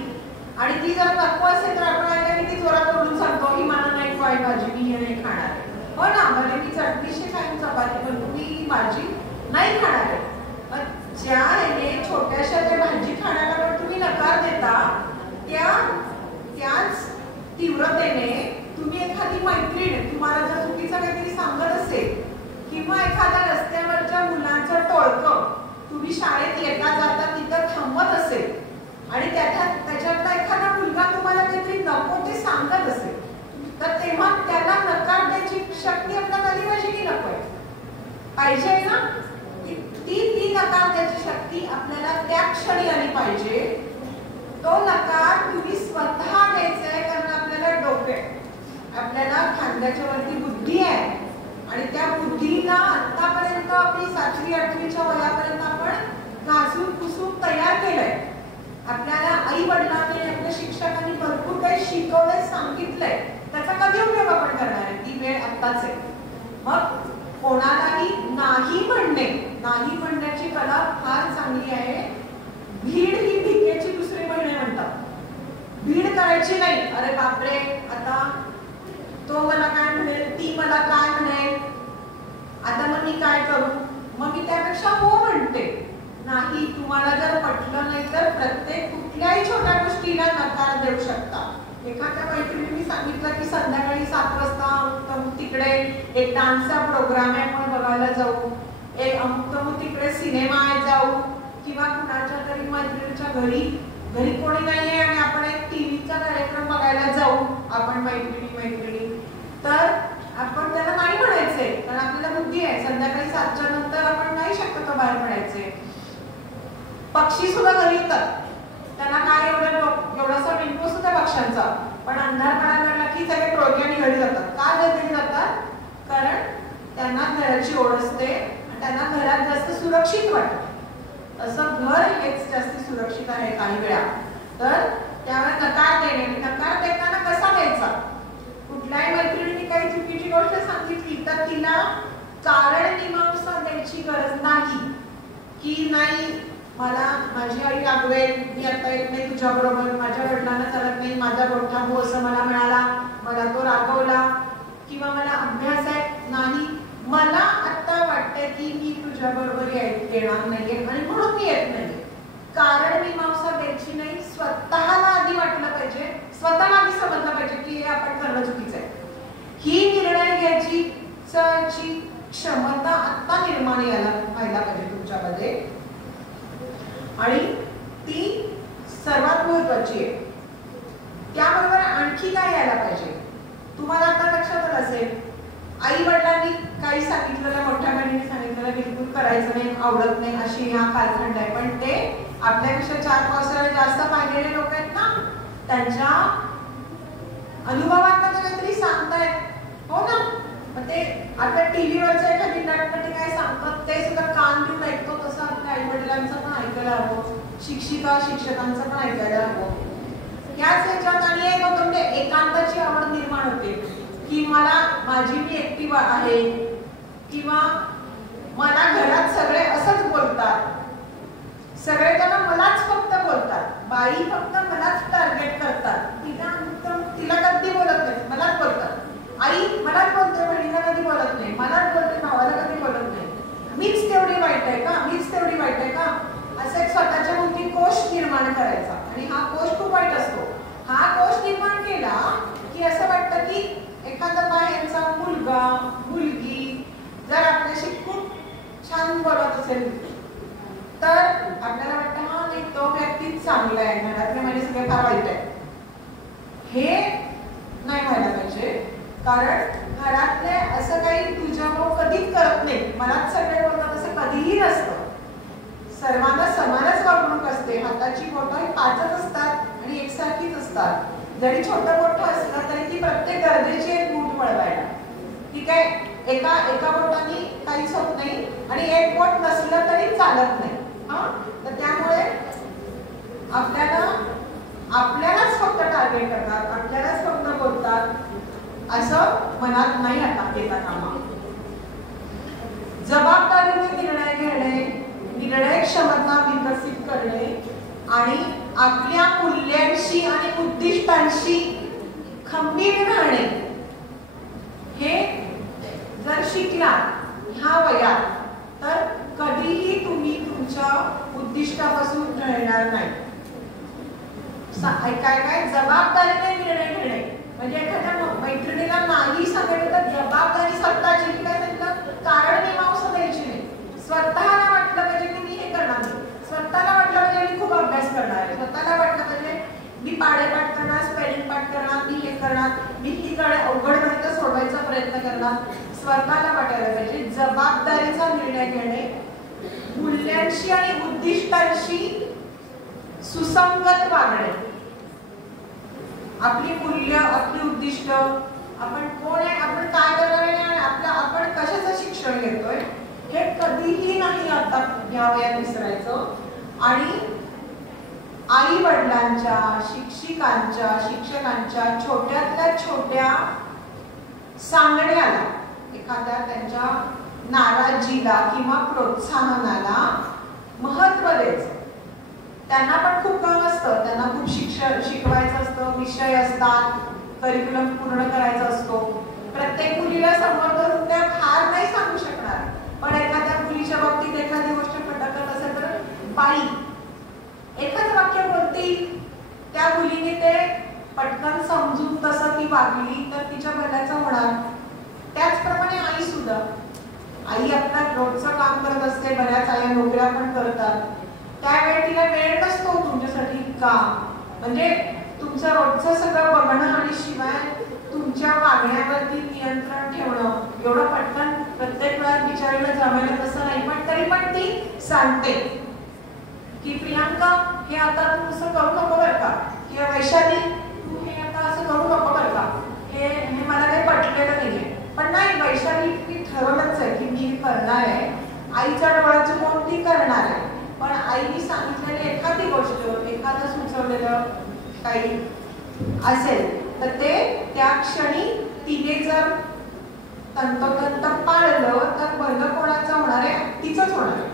आणि ती जर नको असेल तर आपण आईला किती जोरात ओरडून सांगतो ही मला नाही खाय भाजी, मी हे नाही खाणार. हो ना, म्हणजे मी चटणीशी खाईन चपाती, पण तुम्ही भाजी नाही खाणार आहे. ज्या छोट्याशा त्या भाजी खाण्याला पण तुम्ही नकार देता, त्याच तीव्रतेने तुम्ही एखादी मैत्रीण तुम्हाला जर चुकीचं काहीतरी सांगत असेल किंवा एखाद्या रस्त्यावरच्या मुलांचं टोळकं तुम्ही शाळेत येता जाता तिथं थांबत असेल आणि त्याच्यातला एखादा मुलगा तुम्हाला काहीतरी नको ते सांगत असेल, तर तेव्हा त्याला नकार द्यायची शक्ती आपल्याला कधी पाहिजे की नको पाहिजे ना? ती नकार द्यायची शक्ती आपल्याला त्या क्षणी आली पाहिजे. तो नकार तुम्ही स्वतः द्यायचा आहे, कारण आपल्याला डोके, आपल्याला खांद्याच्या वरती बुद्धी आहे आणि त्या बुद्धीला आतापर्यंत आपली 7वी 8वीच्या वयापर्यंत आपण घासून पुसून तयार केलंय. आपल्याला आई वडिलांनी, आपल्या शिक्षकांनी भरपूर काही शिकवलंय, सांगितलंय. त्याचा कधी उपयोग आपण करणार आहे? ती वेळ आत्ताच आहे. मग कोणालाही नाही म्हणण्याची कला फार चांगली आहे. भीड ही भिकेची दुसरी बहिणी म्हणतात. भीड करायची नाही. अरे बापरे, आता तो मला काय म्हणेल, ती मला काय म्हणेल, आता मग मी काय करू? मग मी त्यापेक्षा हो म्हणते. नाही, तुम्हाला जर पटलं नाही तर प्रत्येक कुठल्याही छोट्या गोष्टीला नकार देऊ शकता. एखाद्या मैत्रिणींनी सांगितलं की संध्याकाळी 7 वाजता तिकडे एक डान्सचा प्रोग्राम आहे, आपण बघायला जाऊ. एक अमुक तिकडे सिनेमा आहे, जाऊ. किंवा कुणाच्या तरी मैत्रिणीच्या घरी कोणी नाहीये आणि आपण एक टीव्हीचा कार्यक्रम बघायला जाऊ, आपण मैत्रिणी. तर आपण त्याला नाही म्हणायचंय, कारण आपल्याला बुद्धी आहे. संध्याकाळी 7च्या नंतर आपण नाही शक्यतो बाहेर पडायचे. पक्षी सुद्धा घरी येतात, त्यांना काय एवढासा टेम्पो सुद्धा पक्ष्यांचा, पण अंधार पडायला लागला की सगळे टोळक्याने घरी जातात. का घरी जातात? कारण त्यांना घराची ओढ असते आणि त्यांना घरात जास्त सुरक्षित वाटतं. असं घर हेच जास्त सुरक्षित आहे काही वेळा. तर त्यावेळेस नकार देणे, नकार देताना कसा द्यायचा? कुठल्याही मैत्रिणीने काही चुकीची गोष्ट नाही मला माझी आई रागवेल, मी आता येत नाही तुझ्या बरोबर, माझ्या वडिलांना चालत नाही, माझा मोठा भाऊ असं मला मिळाला, मला तो रागवला, किंवा मला अभ्यास आहे नाही, मला आता वाटतंय की मी तुझ्या बरोबर येणार नाहीये आणि म्हणून मी येत नाही. कारण मी मावसा द्यायची नाही, स्वतःला आधी वाटलं पाहिजे, स्वतःला आधी समजलं पाहिजे की हे आपण करणं चुकीचं आहे. ही निर्णय घ्यायची क्षमता आता निर्माण व्हायला पाहिजे तुमच्यामध्ये, आणि ती सर्वात महत्वाची आहे. त्याबरोबर आणखी काय यायला पाहिजे, तुम्हाला आता लक्षात आलं असेल, आई वडिलांनी काही सांगितलेलं, मोठ्या बहिणीने सांगितलेलं बिलकुल करायचं नाही, आवडत नाही, अशी हा कालखंड आहे. पण ते आपल्यापेक्षा 4 पावसाळे जास्त पाहिलेले लोक आहेत ना, त्यांच्या अनुभवात काहीतरी सांगतायत, हो ना. मग ते आता टीव्हीवरचं एखादी नटनटी काय सांगतात ते सुद्धा कान देऊन ऐकतो, तसं आपल्या आई वडिलांचं पण ऐकायला हवं, शिक्षकांचं पण ऐकायला हवं. याच ह्याच्यात आणि एक होतं म्हणजे एकांताची आवड निर्माण होते, की मला मी एकटी आहे, किंवा मला घरात सगळे असंच बोलतात, सगळेजण मलाच फक्त बोलतात, बाई फक्त मलाच टार्गेट करतात, तिला कधी बोलत नाही, मलाच बोलतात, आई मलाच बोलते, बहिणीला कधी बोलत नाही, मलाच बोलते, भावाला कधी बोलत नाही, मीच तेवढी वाईट आहे का, मीच तेवढी वाईट आहे का, असं एक स्वतःच्या भोवती कोश निर्माण करायचा. आणि हा कोश खूप वाईट असतो. हा कोश निर्माण केला की असं वाटतं की एखादा बाहेरचा मुलगा मुलगी जर आपल्याशी खूप छान बोलत असेल तर आपल्याला वाटतं हा नाही, तो व्यक्ती चांगला आहे, घरातले माझे सगळे फार वाईट आहे. हे नाही व्हायला पाहिजे, कारण घरातले असं काही तुझ्यामुळे कधीच करत नाही, मलाच सगळे बोलतात असं कधीही नसतं. सर्वांना समानच वागणूक असते, हाताची बोटं ही 5च असतात आणि एकसारखीच असतात. जरी छोटं मोठं असलं तरी ती प्रत्येक गरजेची एक मूठ वळवायला, ठीक आहे. एका बोटाने काहीच होत नाही आणि एक बोट नसलं तरी चालत नाही. तर त्यामुळे आपल्यालाच फक्त टार्गेट करतात, आपल्यालाच फक्त बोलतात, असं मनात नाही आता येता कामा. जबाबदारीने निर्णय घेणे, निर्णय क्षमता विकसित करणे आणि आपल्या मूल्यांशी आणि उद्दिष्टांशी खंबीर राहणे, हे जर शिकलात ह्या वयात तर कधीही तुम्ही तुमच्या उद्दिष्टापासून टळणार नाही. काय जबाबदारीने निर्णय घेणे म्हणजे एखाद्या मैत्रिणीला नाही सांगायचं तर जबाबदारी स्वतःची, काय सांगितलं कारण मीमांसा द्यायची नाही. स्वतःला वाटलं पाहिजे की मी हे करणार नाही, स्वतःला वाटलं पाहिजे मी खूप अभ्यास करणार आहे, स्वतःला वाटलं पाहिजे मी पाढेपाठ करणार, स्पेलिंग पाठ करणार, मी हे करणार, मी ही कडे अवघड गणित सोडवायचा प्रयत्न करणार. स्वतःला वाटायला पाहिजे. जबाबदारीचा निर्णय घेणे, मूल्यांशी आणि उद्दिष्टांशी सुसंगत वागणे. आपली मूल्य, आपली उद्दिष्ट, आपण कोण आहे, आपण काय करणार आहे आणि आपण कशाचं शिक्षण घेतोय हे कधीही नाही आता या वयात विसरायचं. आणि आई वडिलांच्या, शिक्षकांच्या छोट्यातल्या छोट्या सांगण्याला, एखाद्या त्यांच्या नाराजीला किंवा प्रोत्साहनाला महत्त्व द्यायचं. त्यांना पण खूप काम असतं, त्यांना खूप शिकवायचं असतं, विषय असतात, करिक्युलम पूर्ण करायचा असतो. प्रत्येक मुलीला समोर धरून त्या फार नाही सांगू शकणार, पण एखाद्या मुलीच्या बाबतीत एखादी गोष्ट खटकत असेल तर बाई एकच वाक्य बोलतील, त्या मुलीने ते पटकन समजून तसं ती वागली तर तिच्या भल्याचं होणार. त्याचप्रमाणे आई सुद्धा, आई आपल्या रोजचं काम करत असते, बऱ्याच आया नोकऱ्या पण करतात, त्यावेळी तिला वेळ नसतो तुमच्यासाठी काम, म्हणजे तुमचं रोजचं सगळं बघणं आणि शिवाय तुमच्या वागण्यावरती नियंत्रण ठेवणं एवढं पटकन प्रत्येक वेळा बिचारीला जमायला तसं नाही. पण तरी पण ती सांगते की प्रियांका हे आता तू असं करू नको बरं का, किंवा वैशाली तू हे आता असं करू नको बरं का, हे मला काही पटलेलं नाहीये. पण नाही, वैशाली मी ठरवलंच आहे की मी करणार आहे, आईच्या डोळ्याचं कोण ती करणार आहे. पण आईने सांगितलेली एखादी गोष्ट, एखादं सुचवलेलं काही असेल तर ते त्या क्षणी तिने जर तंतोतंत पाळलं तर भलं कोणाचं होणार आहे, तिचंच होणार आहे.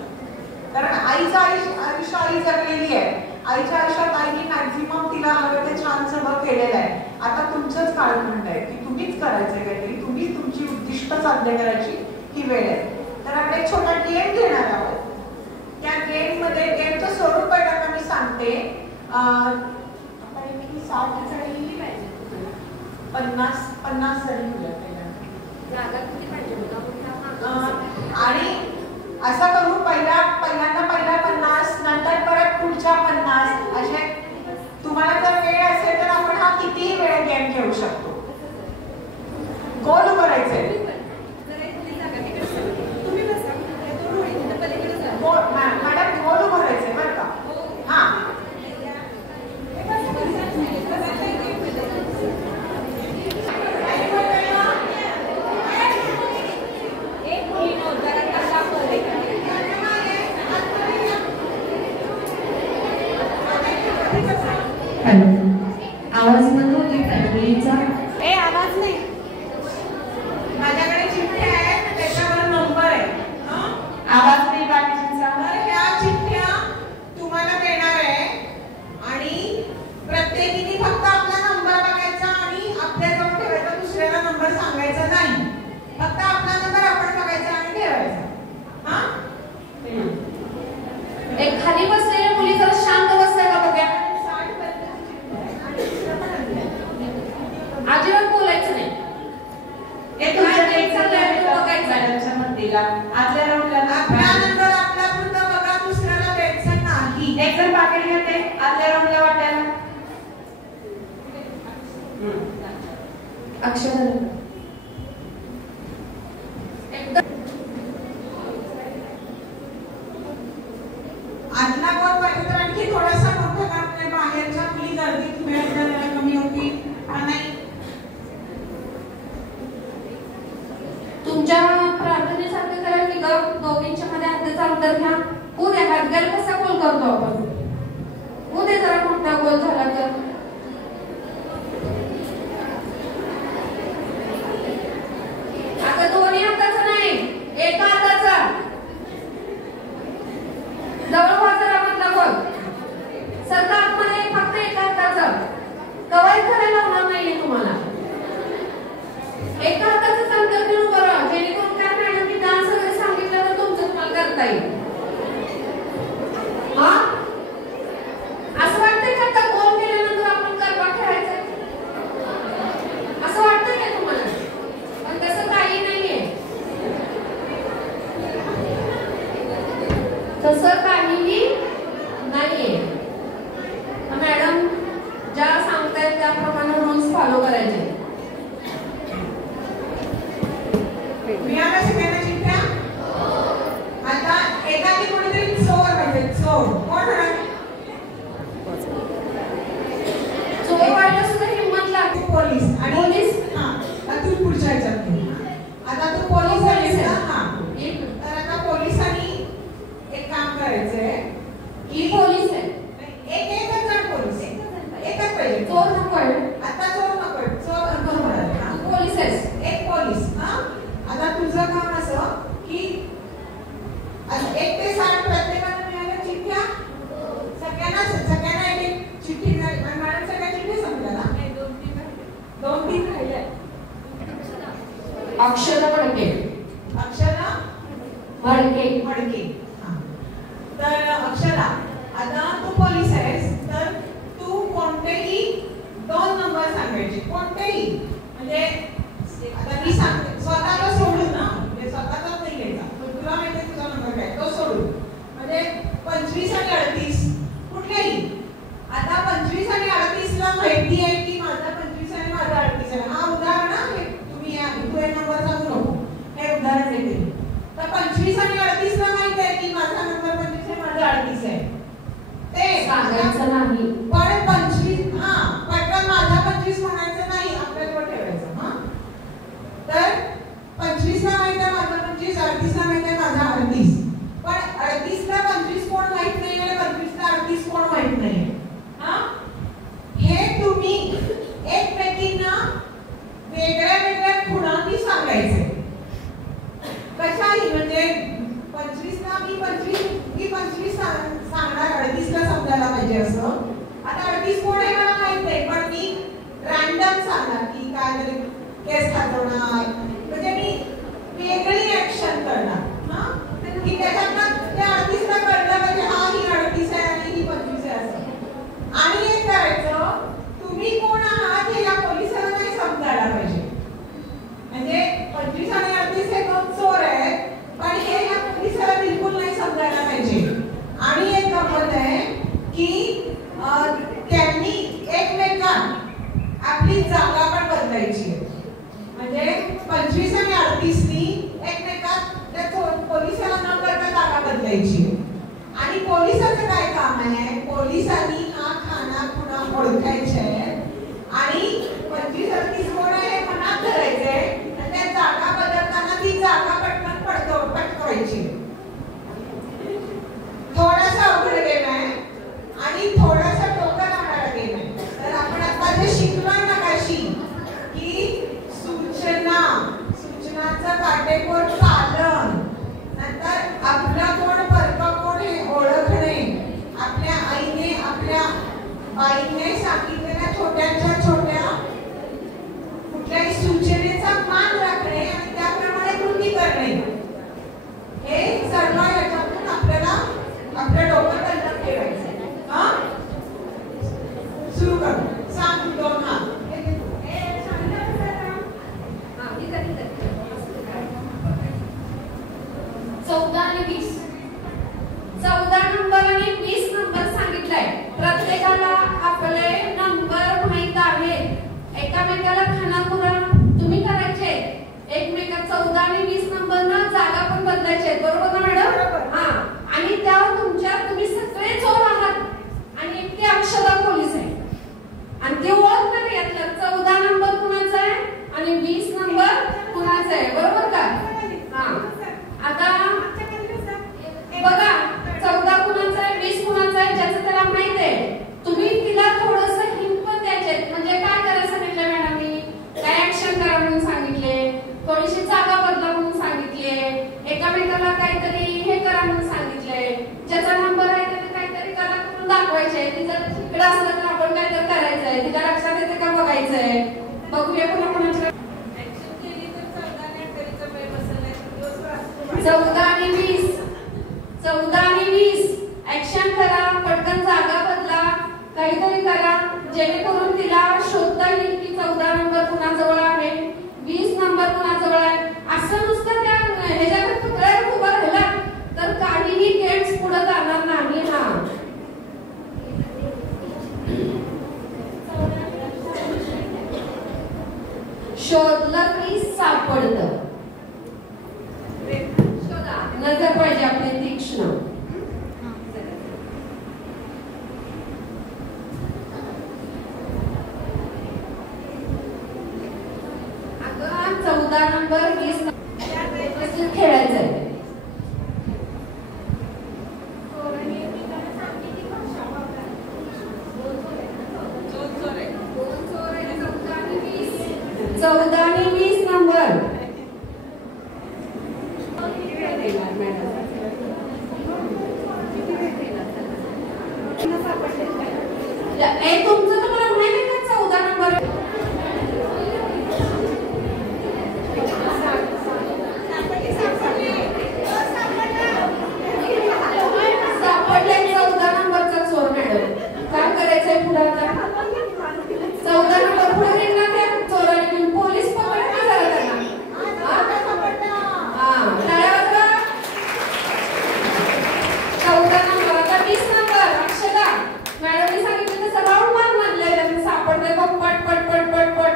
कारण आईचं आयुष्य आई जगलेली आहे. आईच्या आयुष्यात आईने मॅक्झिमम तिला हवं ते छान सगळं केलेलं आहे. आता तुमचंच काळखंड आहे की तुम्हीच करायचंय काहीतरी, तुम्हीच तुमची उद्दिष्ट साध्य करायची ही वेळ आहे. तर आपण एक छोटा गेम घेणार आहोत. त्या गेम मध्ये गेमचं स्वरूप पहिल्यांदा मी सांगते. 60 जणी 50 जणी आणि असं करू पहिल्यांदा 50 नंतर परत पुढच्या 50 असे. तुम्हाला जर वेळ असेल तर आपण हा कितीही वेळ गेम खेळू शकतो. गोल करायचंय. मॅडम गोल करायचंय बरं का. हा आवाज बंद होते फॅमिलीचा. आवाज नाही. माझ्याकडे चिठ्ठ्या आहेत त्याच्यावर नंबर आहे. आवाज नाही बाकीच्यांचा. ह्या चिठ्ठ्या तुम्हाला देणार आहे आणि प्रत्येकीने फक्त आपला नंबर बघायचा आणि आपल्याजवळ ठेवायचा. दुसऱ्याला नंबर सांगायचा नाही. फक्त आपला नंबर आपण बघायचा आणि ठेवायचा. हा एक खाली बसलेल्या मुली जरा शांत बसल्या का बघा. अजिबात बोलायचं नाही. मॅडमच्या मदतीला आतल्या राऊंडला आपला नंबर आपला पुरता बघा, दुसऱ्याला द्यायचा नाही. एक जण पाकिट घेते आतल्या राऊंडला वाटायला. अक्षर आतला कोण पाहिजे तर आणखी थोडासा मोठा करणे. बाहेरच्या मुली गर्दीत वेळ कमी होती का नाही. तुमच्या प्रार्थनेसारखं करा की दोघींच्या मध्ये हाताचा अंतर घ्या. उद्या हातगाल कसा गोल करतो आपण. उद्या जरा मोठा गोल झाला तर आता दोन्ही हाताचा नाही, एका हाताचा. जवळ व्हा मधला गोल. सरका आतमध्ये फक्त एका हाताचा. कवायत करायला होणार नाहीये तुम्हाला. एका हाताचं अंतर घेऊन करा. जेणेकरून काय मॅडम मी डान्स वगैरे सांगितलं तर तुमचं तुम्हाला करता येईल. हा असं वाटतंय का आता गोल केल्यानंतर आपण गरबा खेळायचा असं वाटतंय का तुम्हाला. पण तसं काही नाहीये. तसं काहीही नाहीये. मॅडम ज्या सांगतायत त्याप्रमाणे रूल्स फॉलो करायचे. मिळाला सगळ्यांना चिठ्ठ्या. आता एखादी कोणीतरी चोर पाहिजे. चोर कोण होणार. चोर व्हायला सुद्धा हिंमत लागते. पोलीस आणि पोलीस. हा तू पुढच्या ह्याच्यात. आता तू पोलीस आहेस ना. हा तर आता पोलिसांनी एक काम करायचंय की पोलीस आहे. एकच जण पोलीस. एकच पाहिजे. चोर नको. आता चोर नको. चोर नको होणार. पोलीस आहेस. एक पोलीस. हा आता तुझं काम असं की 1 ते 60 प्रत्येकाला मिळाल्या चिठ्ठ्या. सगळ्यांना एक चिठ्ठी मिळाली. मॅडम सगळ्या चिठ्ठी संपल्या ना. 2-3 राहिल्या. अक्षर मडके. तर अक्षरा आता तू पोलीस आहेस तर तू कोणतेही 2 नंबर सांगायचे. कोणतेही म्हणजे आता मी सांगते स्वतःला सोडून ना. म्हणजे स्वतःचा नाही घ्यायचा. तुला माहिती तुझा नंबर काय तो सोडून. म्हणजे 25 आणि 38 कुठलेही. आता 25 आणि 38 ला माहिती आहे की माझा 25 आणि माझा 38 आहे. हा उदाहरण आहे. तुम्ही तू एक नंबर सांगू नको. हे उदाहरण देते. तर 25 आणि 38 ला माहिती आहे की माझा नंबर 25 आहे माझा 38 आहे. ते सांगायचं नाही. पण 25 हा पटकन माझा 25 म्हणायचं नाही. आपल्याजवळ ठेवायचं. हा तर 25 ला माहिती आहे माझा 25, 38 ला माहिती आहे माझा 38. पण 38 ला 25 कोण माहित नाही आणि 25 ला 38 कोण माहित नाही. हा हे तुम्ही एकमेकींना वेगळ्या वेगळ्या खुणांनी सांगायचे. कशाही म्हणजे 25 ला मी 25 सांगणार 38ला समजायला पाहिजे असं. आता 38 कोण आहे मला माहित नाही, पण मी रॅन्डम सांगणार की काय तरी केस खाजवणार, म्हणजे मी वेगळी ऍक्शन करणार. हा की त्याच्यात त्या 38ला कळलं म्हणजे हा ही 38 आहे आणि ही 25 आहे असं. आणि हे करायचं तुम्ही कोण आहात हे या पोलिसाला नाही समजायला पाहिजे. म्हणजे 25 आणि 38 हे दोन चोर आहेत, पण हे या पोलिसाला बिलकुल नाही समजायला पाहिजे. आणि एक गंमत आहे की त्यांनी एकमेकांना आपली जागा पण बदलायची. म्हणजे 25 आणि 38नी एकमेकात त्या पोलिसाला न करता जागा बदलायची. आणि पोलिसाचं काय काम आहे, पोलिसांनी हा खाना खुणा ओळखायचे आणि 25-38 कोण आहे हे मनात धरायचे आणि त्या जागा बदलताना ती जागा पटकन पटकवायची. थोडासा अवघड गेम आहे आणि थोडासा डोकं लावणारा गेम आहे. तर आपण आता जे शिकलोय मगाशी की सूचनाचं काटेकोर पालन, नंतर आपला कोण परका कोण हे ओळखणे, आपल्या आईने आपल्या बाईने सांगितलेल्या छोट्याच्या छोट्या कुठल्याही सूचनेचा मान राखणे आणि त्याप्रमाणे कृती करणे, हे सर्व याच्यातून आपल्याला आपल्या डोक्यात तल्लक ठेवायचं. हा सुरू कर. सांग तू दोन हात. 14 आणि 20. 14 नंबर आणि 20 नंबर सांगितलाय. प्रत्येकाला आपले नंबर माहित आहेत. एकामेकाला खानापुरा तुम्ही करायचे. एकमेका 14 आणि 20 नंबर ना जागा पण बदलायचे, बरोबर ना मॅडम? हा. आणि त्यावर तुम्ही सगळे चोर आहात आणि एकटे अक्षदा पोलीस आहे आणि ते ओळख नाही यातलं 14 नंबर कुणाचा आहे आणि 20 नंबर कुणाचा आहे, बरोबर का? हा. आता बघा 14 कुणाचा आहे 20 कुणाचा आहे ज्याचं त्याला माहित आहे. तुम्ही तिला थोडंसं हिंमत द्यायचे. म्हणजे काय करायला सांगितलं मॅडमनी, काय ऍक्शन करा म्हणून सांगितले, थोडीशी जागा बदला म्हणून सांगितले, एकामेकाला काहीतरी हे करा म्हणून सांगितले. ज्याचा नंबर आहे त्याने काहीतरी कला करून दाखवायचे. तिचं इकडे असलं तर आपण काहीतरी करायचंय, तिच्या लक्षात येते का बघायचंय. बघूया पुन्हा कोणाच्या 14 आणि 20. 14 आणि 20 ऍक्शन करा, पटकन जागा बदला, काहीतरी करा जेणेकरून तिला शोधता येईल की 14 नंबर कुणाजवळ आहे, 20 नंबर कुणाजवळ आहे. असं नुसतं त्या ह्याच्याकडे तुकड्यावर उभा राहिला तर काहीही गेट्स पुढे जाणार नाही. हा शोधलं की सापडतं. नजर पाहिजे आपली तीक्ष्ण. अगं 14 नंबर 20 खेळायचंय. चौदा आणि 20 नंबर तुमचं तर मला माहिती का 14 नंबर सापडले. 14 नंबरचा चोर मॅडम काय करायचंय पुढे आता? 14 नंबर पुढे गेला त्या चोराने पोलीस पकडले झाला त्यांना. टाळ्या 14 नंबर. आता 20 नंबर अक्षदा मॅडमने सांगितलं तसं राऊंड मार मारले त्यांनी सापडले बघ पट पट पट पट पट.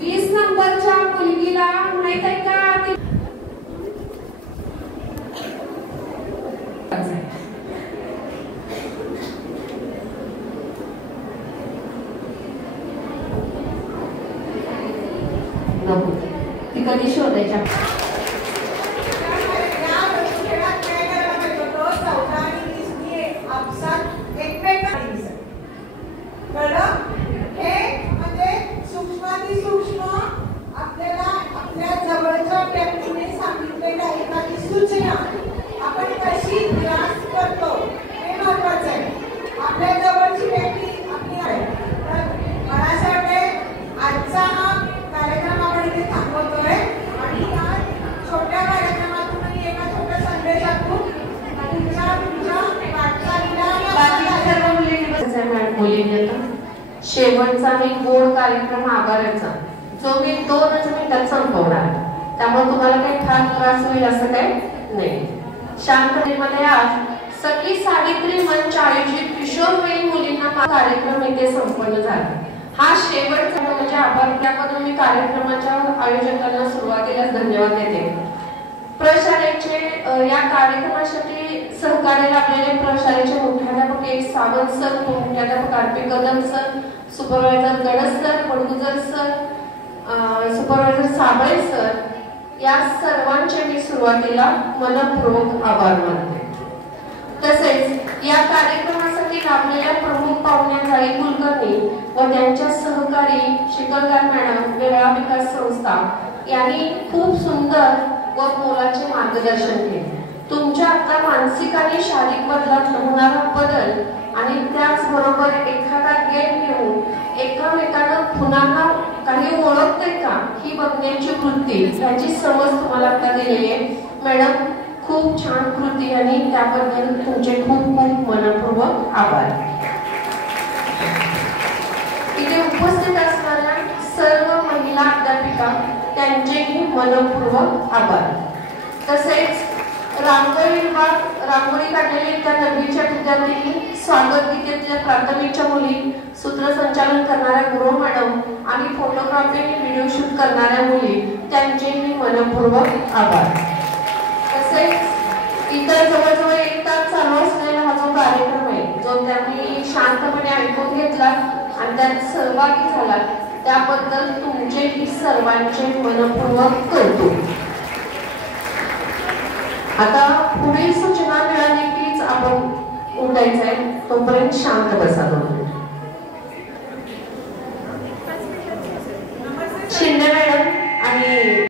20 नंबरच्या मुलगीला माहित आहे का ती कधी शोधायच्या? सूक्ष्म आपल्याला आपल्या जवळच्या व्यक्तीने सांगितलेल्या एखादी सूचना आपण कशी ग्रास शेवटचा आणि गोड कार्यक्रम आभाराचा जो मी 2च मिनिटात संपवणार, त्यामुळे तुम्हाला काही फार त्रास होईल असं काही नाही. शांततेमध्ये आज सखी सावित्री मंच आयोजित किशोरवयीन मुलींना कार्यक्रम इथे संपन्न झाला. हा शेवटचा म्हणजे आभार, त्याबद्दल मी कार्यक्रमाच्या आयोजकांना सुरुवातीलाच धन्यवाद देते. प्रशालेचे या कार्यक्रमासाठी सहकार्य लाभलेले प्रशालेचे मुख्याध्यापक सावंत सर, मुख्याध्यापक R P. Kadam sir, supervisor Ganas sir, Badgujar sir, supervisor Sable sir, या सर्वांचे मी सुरुवातीला मनपूर्वक आभार मानते. तसेच या कार्यक्रमासाठी लाभलेल्या प्रमुख पाहुण्या जाई कुलकर्णी व त्यांच्या सहकारी शिकलगार मॅडम, वेळा विकास संस्था यांनी खूप सुंदर व मोलाचे मार्गदर्शन केले. तुमच्या आता मानसिक आणि शारीरिक बदलात होणारा बदल आणि त्याचबरोबर एखादा गेम घेऊन एकमेकांना पुन्हा काही ओळखते का ही बघण्याची वृत्ती, याची समज तुम्हाला आता दिलेली आहे. मॅडम खूप छान कृती आणि त्याबद्दल तुमचे खूप खूप मनपूर्वक आभार. इथे उपस्थित असणाऱ्या सर्व महिला अध्यापिका त्यांचेही मनपूर्वक आभार. तसेच रांगोळी विभाग, रांगोळी काढलेली त्या नववीच्या विद्यार्थ्यांनी, स्वागत गीतेच्या प्राथमिकच्या मुली, सूत्रसंचालन करणाऱ्या गुरु मॅडम आणि फोटोग्राफी आणि व्हिडिओ शूट करणाऱ्या मुली, त्यांचेही मनपूर्वक आभार. तसेच इतर जवळजवळ 1 तास चालू असलेला हा जो कार्यक्रम आहे, जो त्यांनी शांतपणे ऐकून घेतला आणि त्यात सहभागी झाला, त्याबद्दल तुमचे सर्वांचे मनपूर्वक कौतुक. आता पुढील सूचना मिळाली कीच आपण उठायचं आहे, तोपर्यंत शांत बसा. शिंदे मॅडम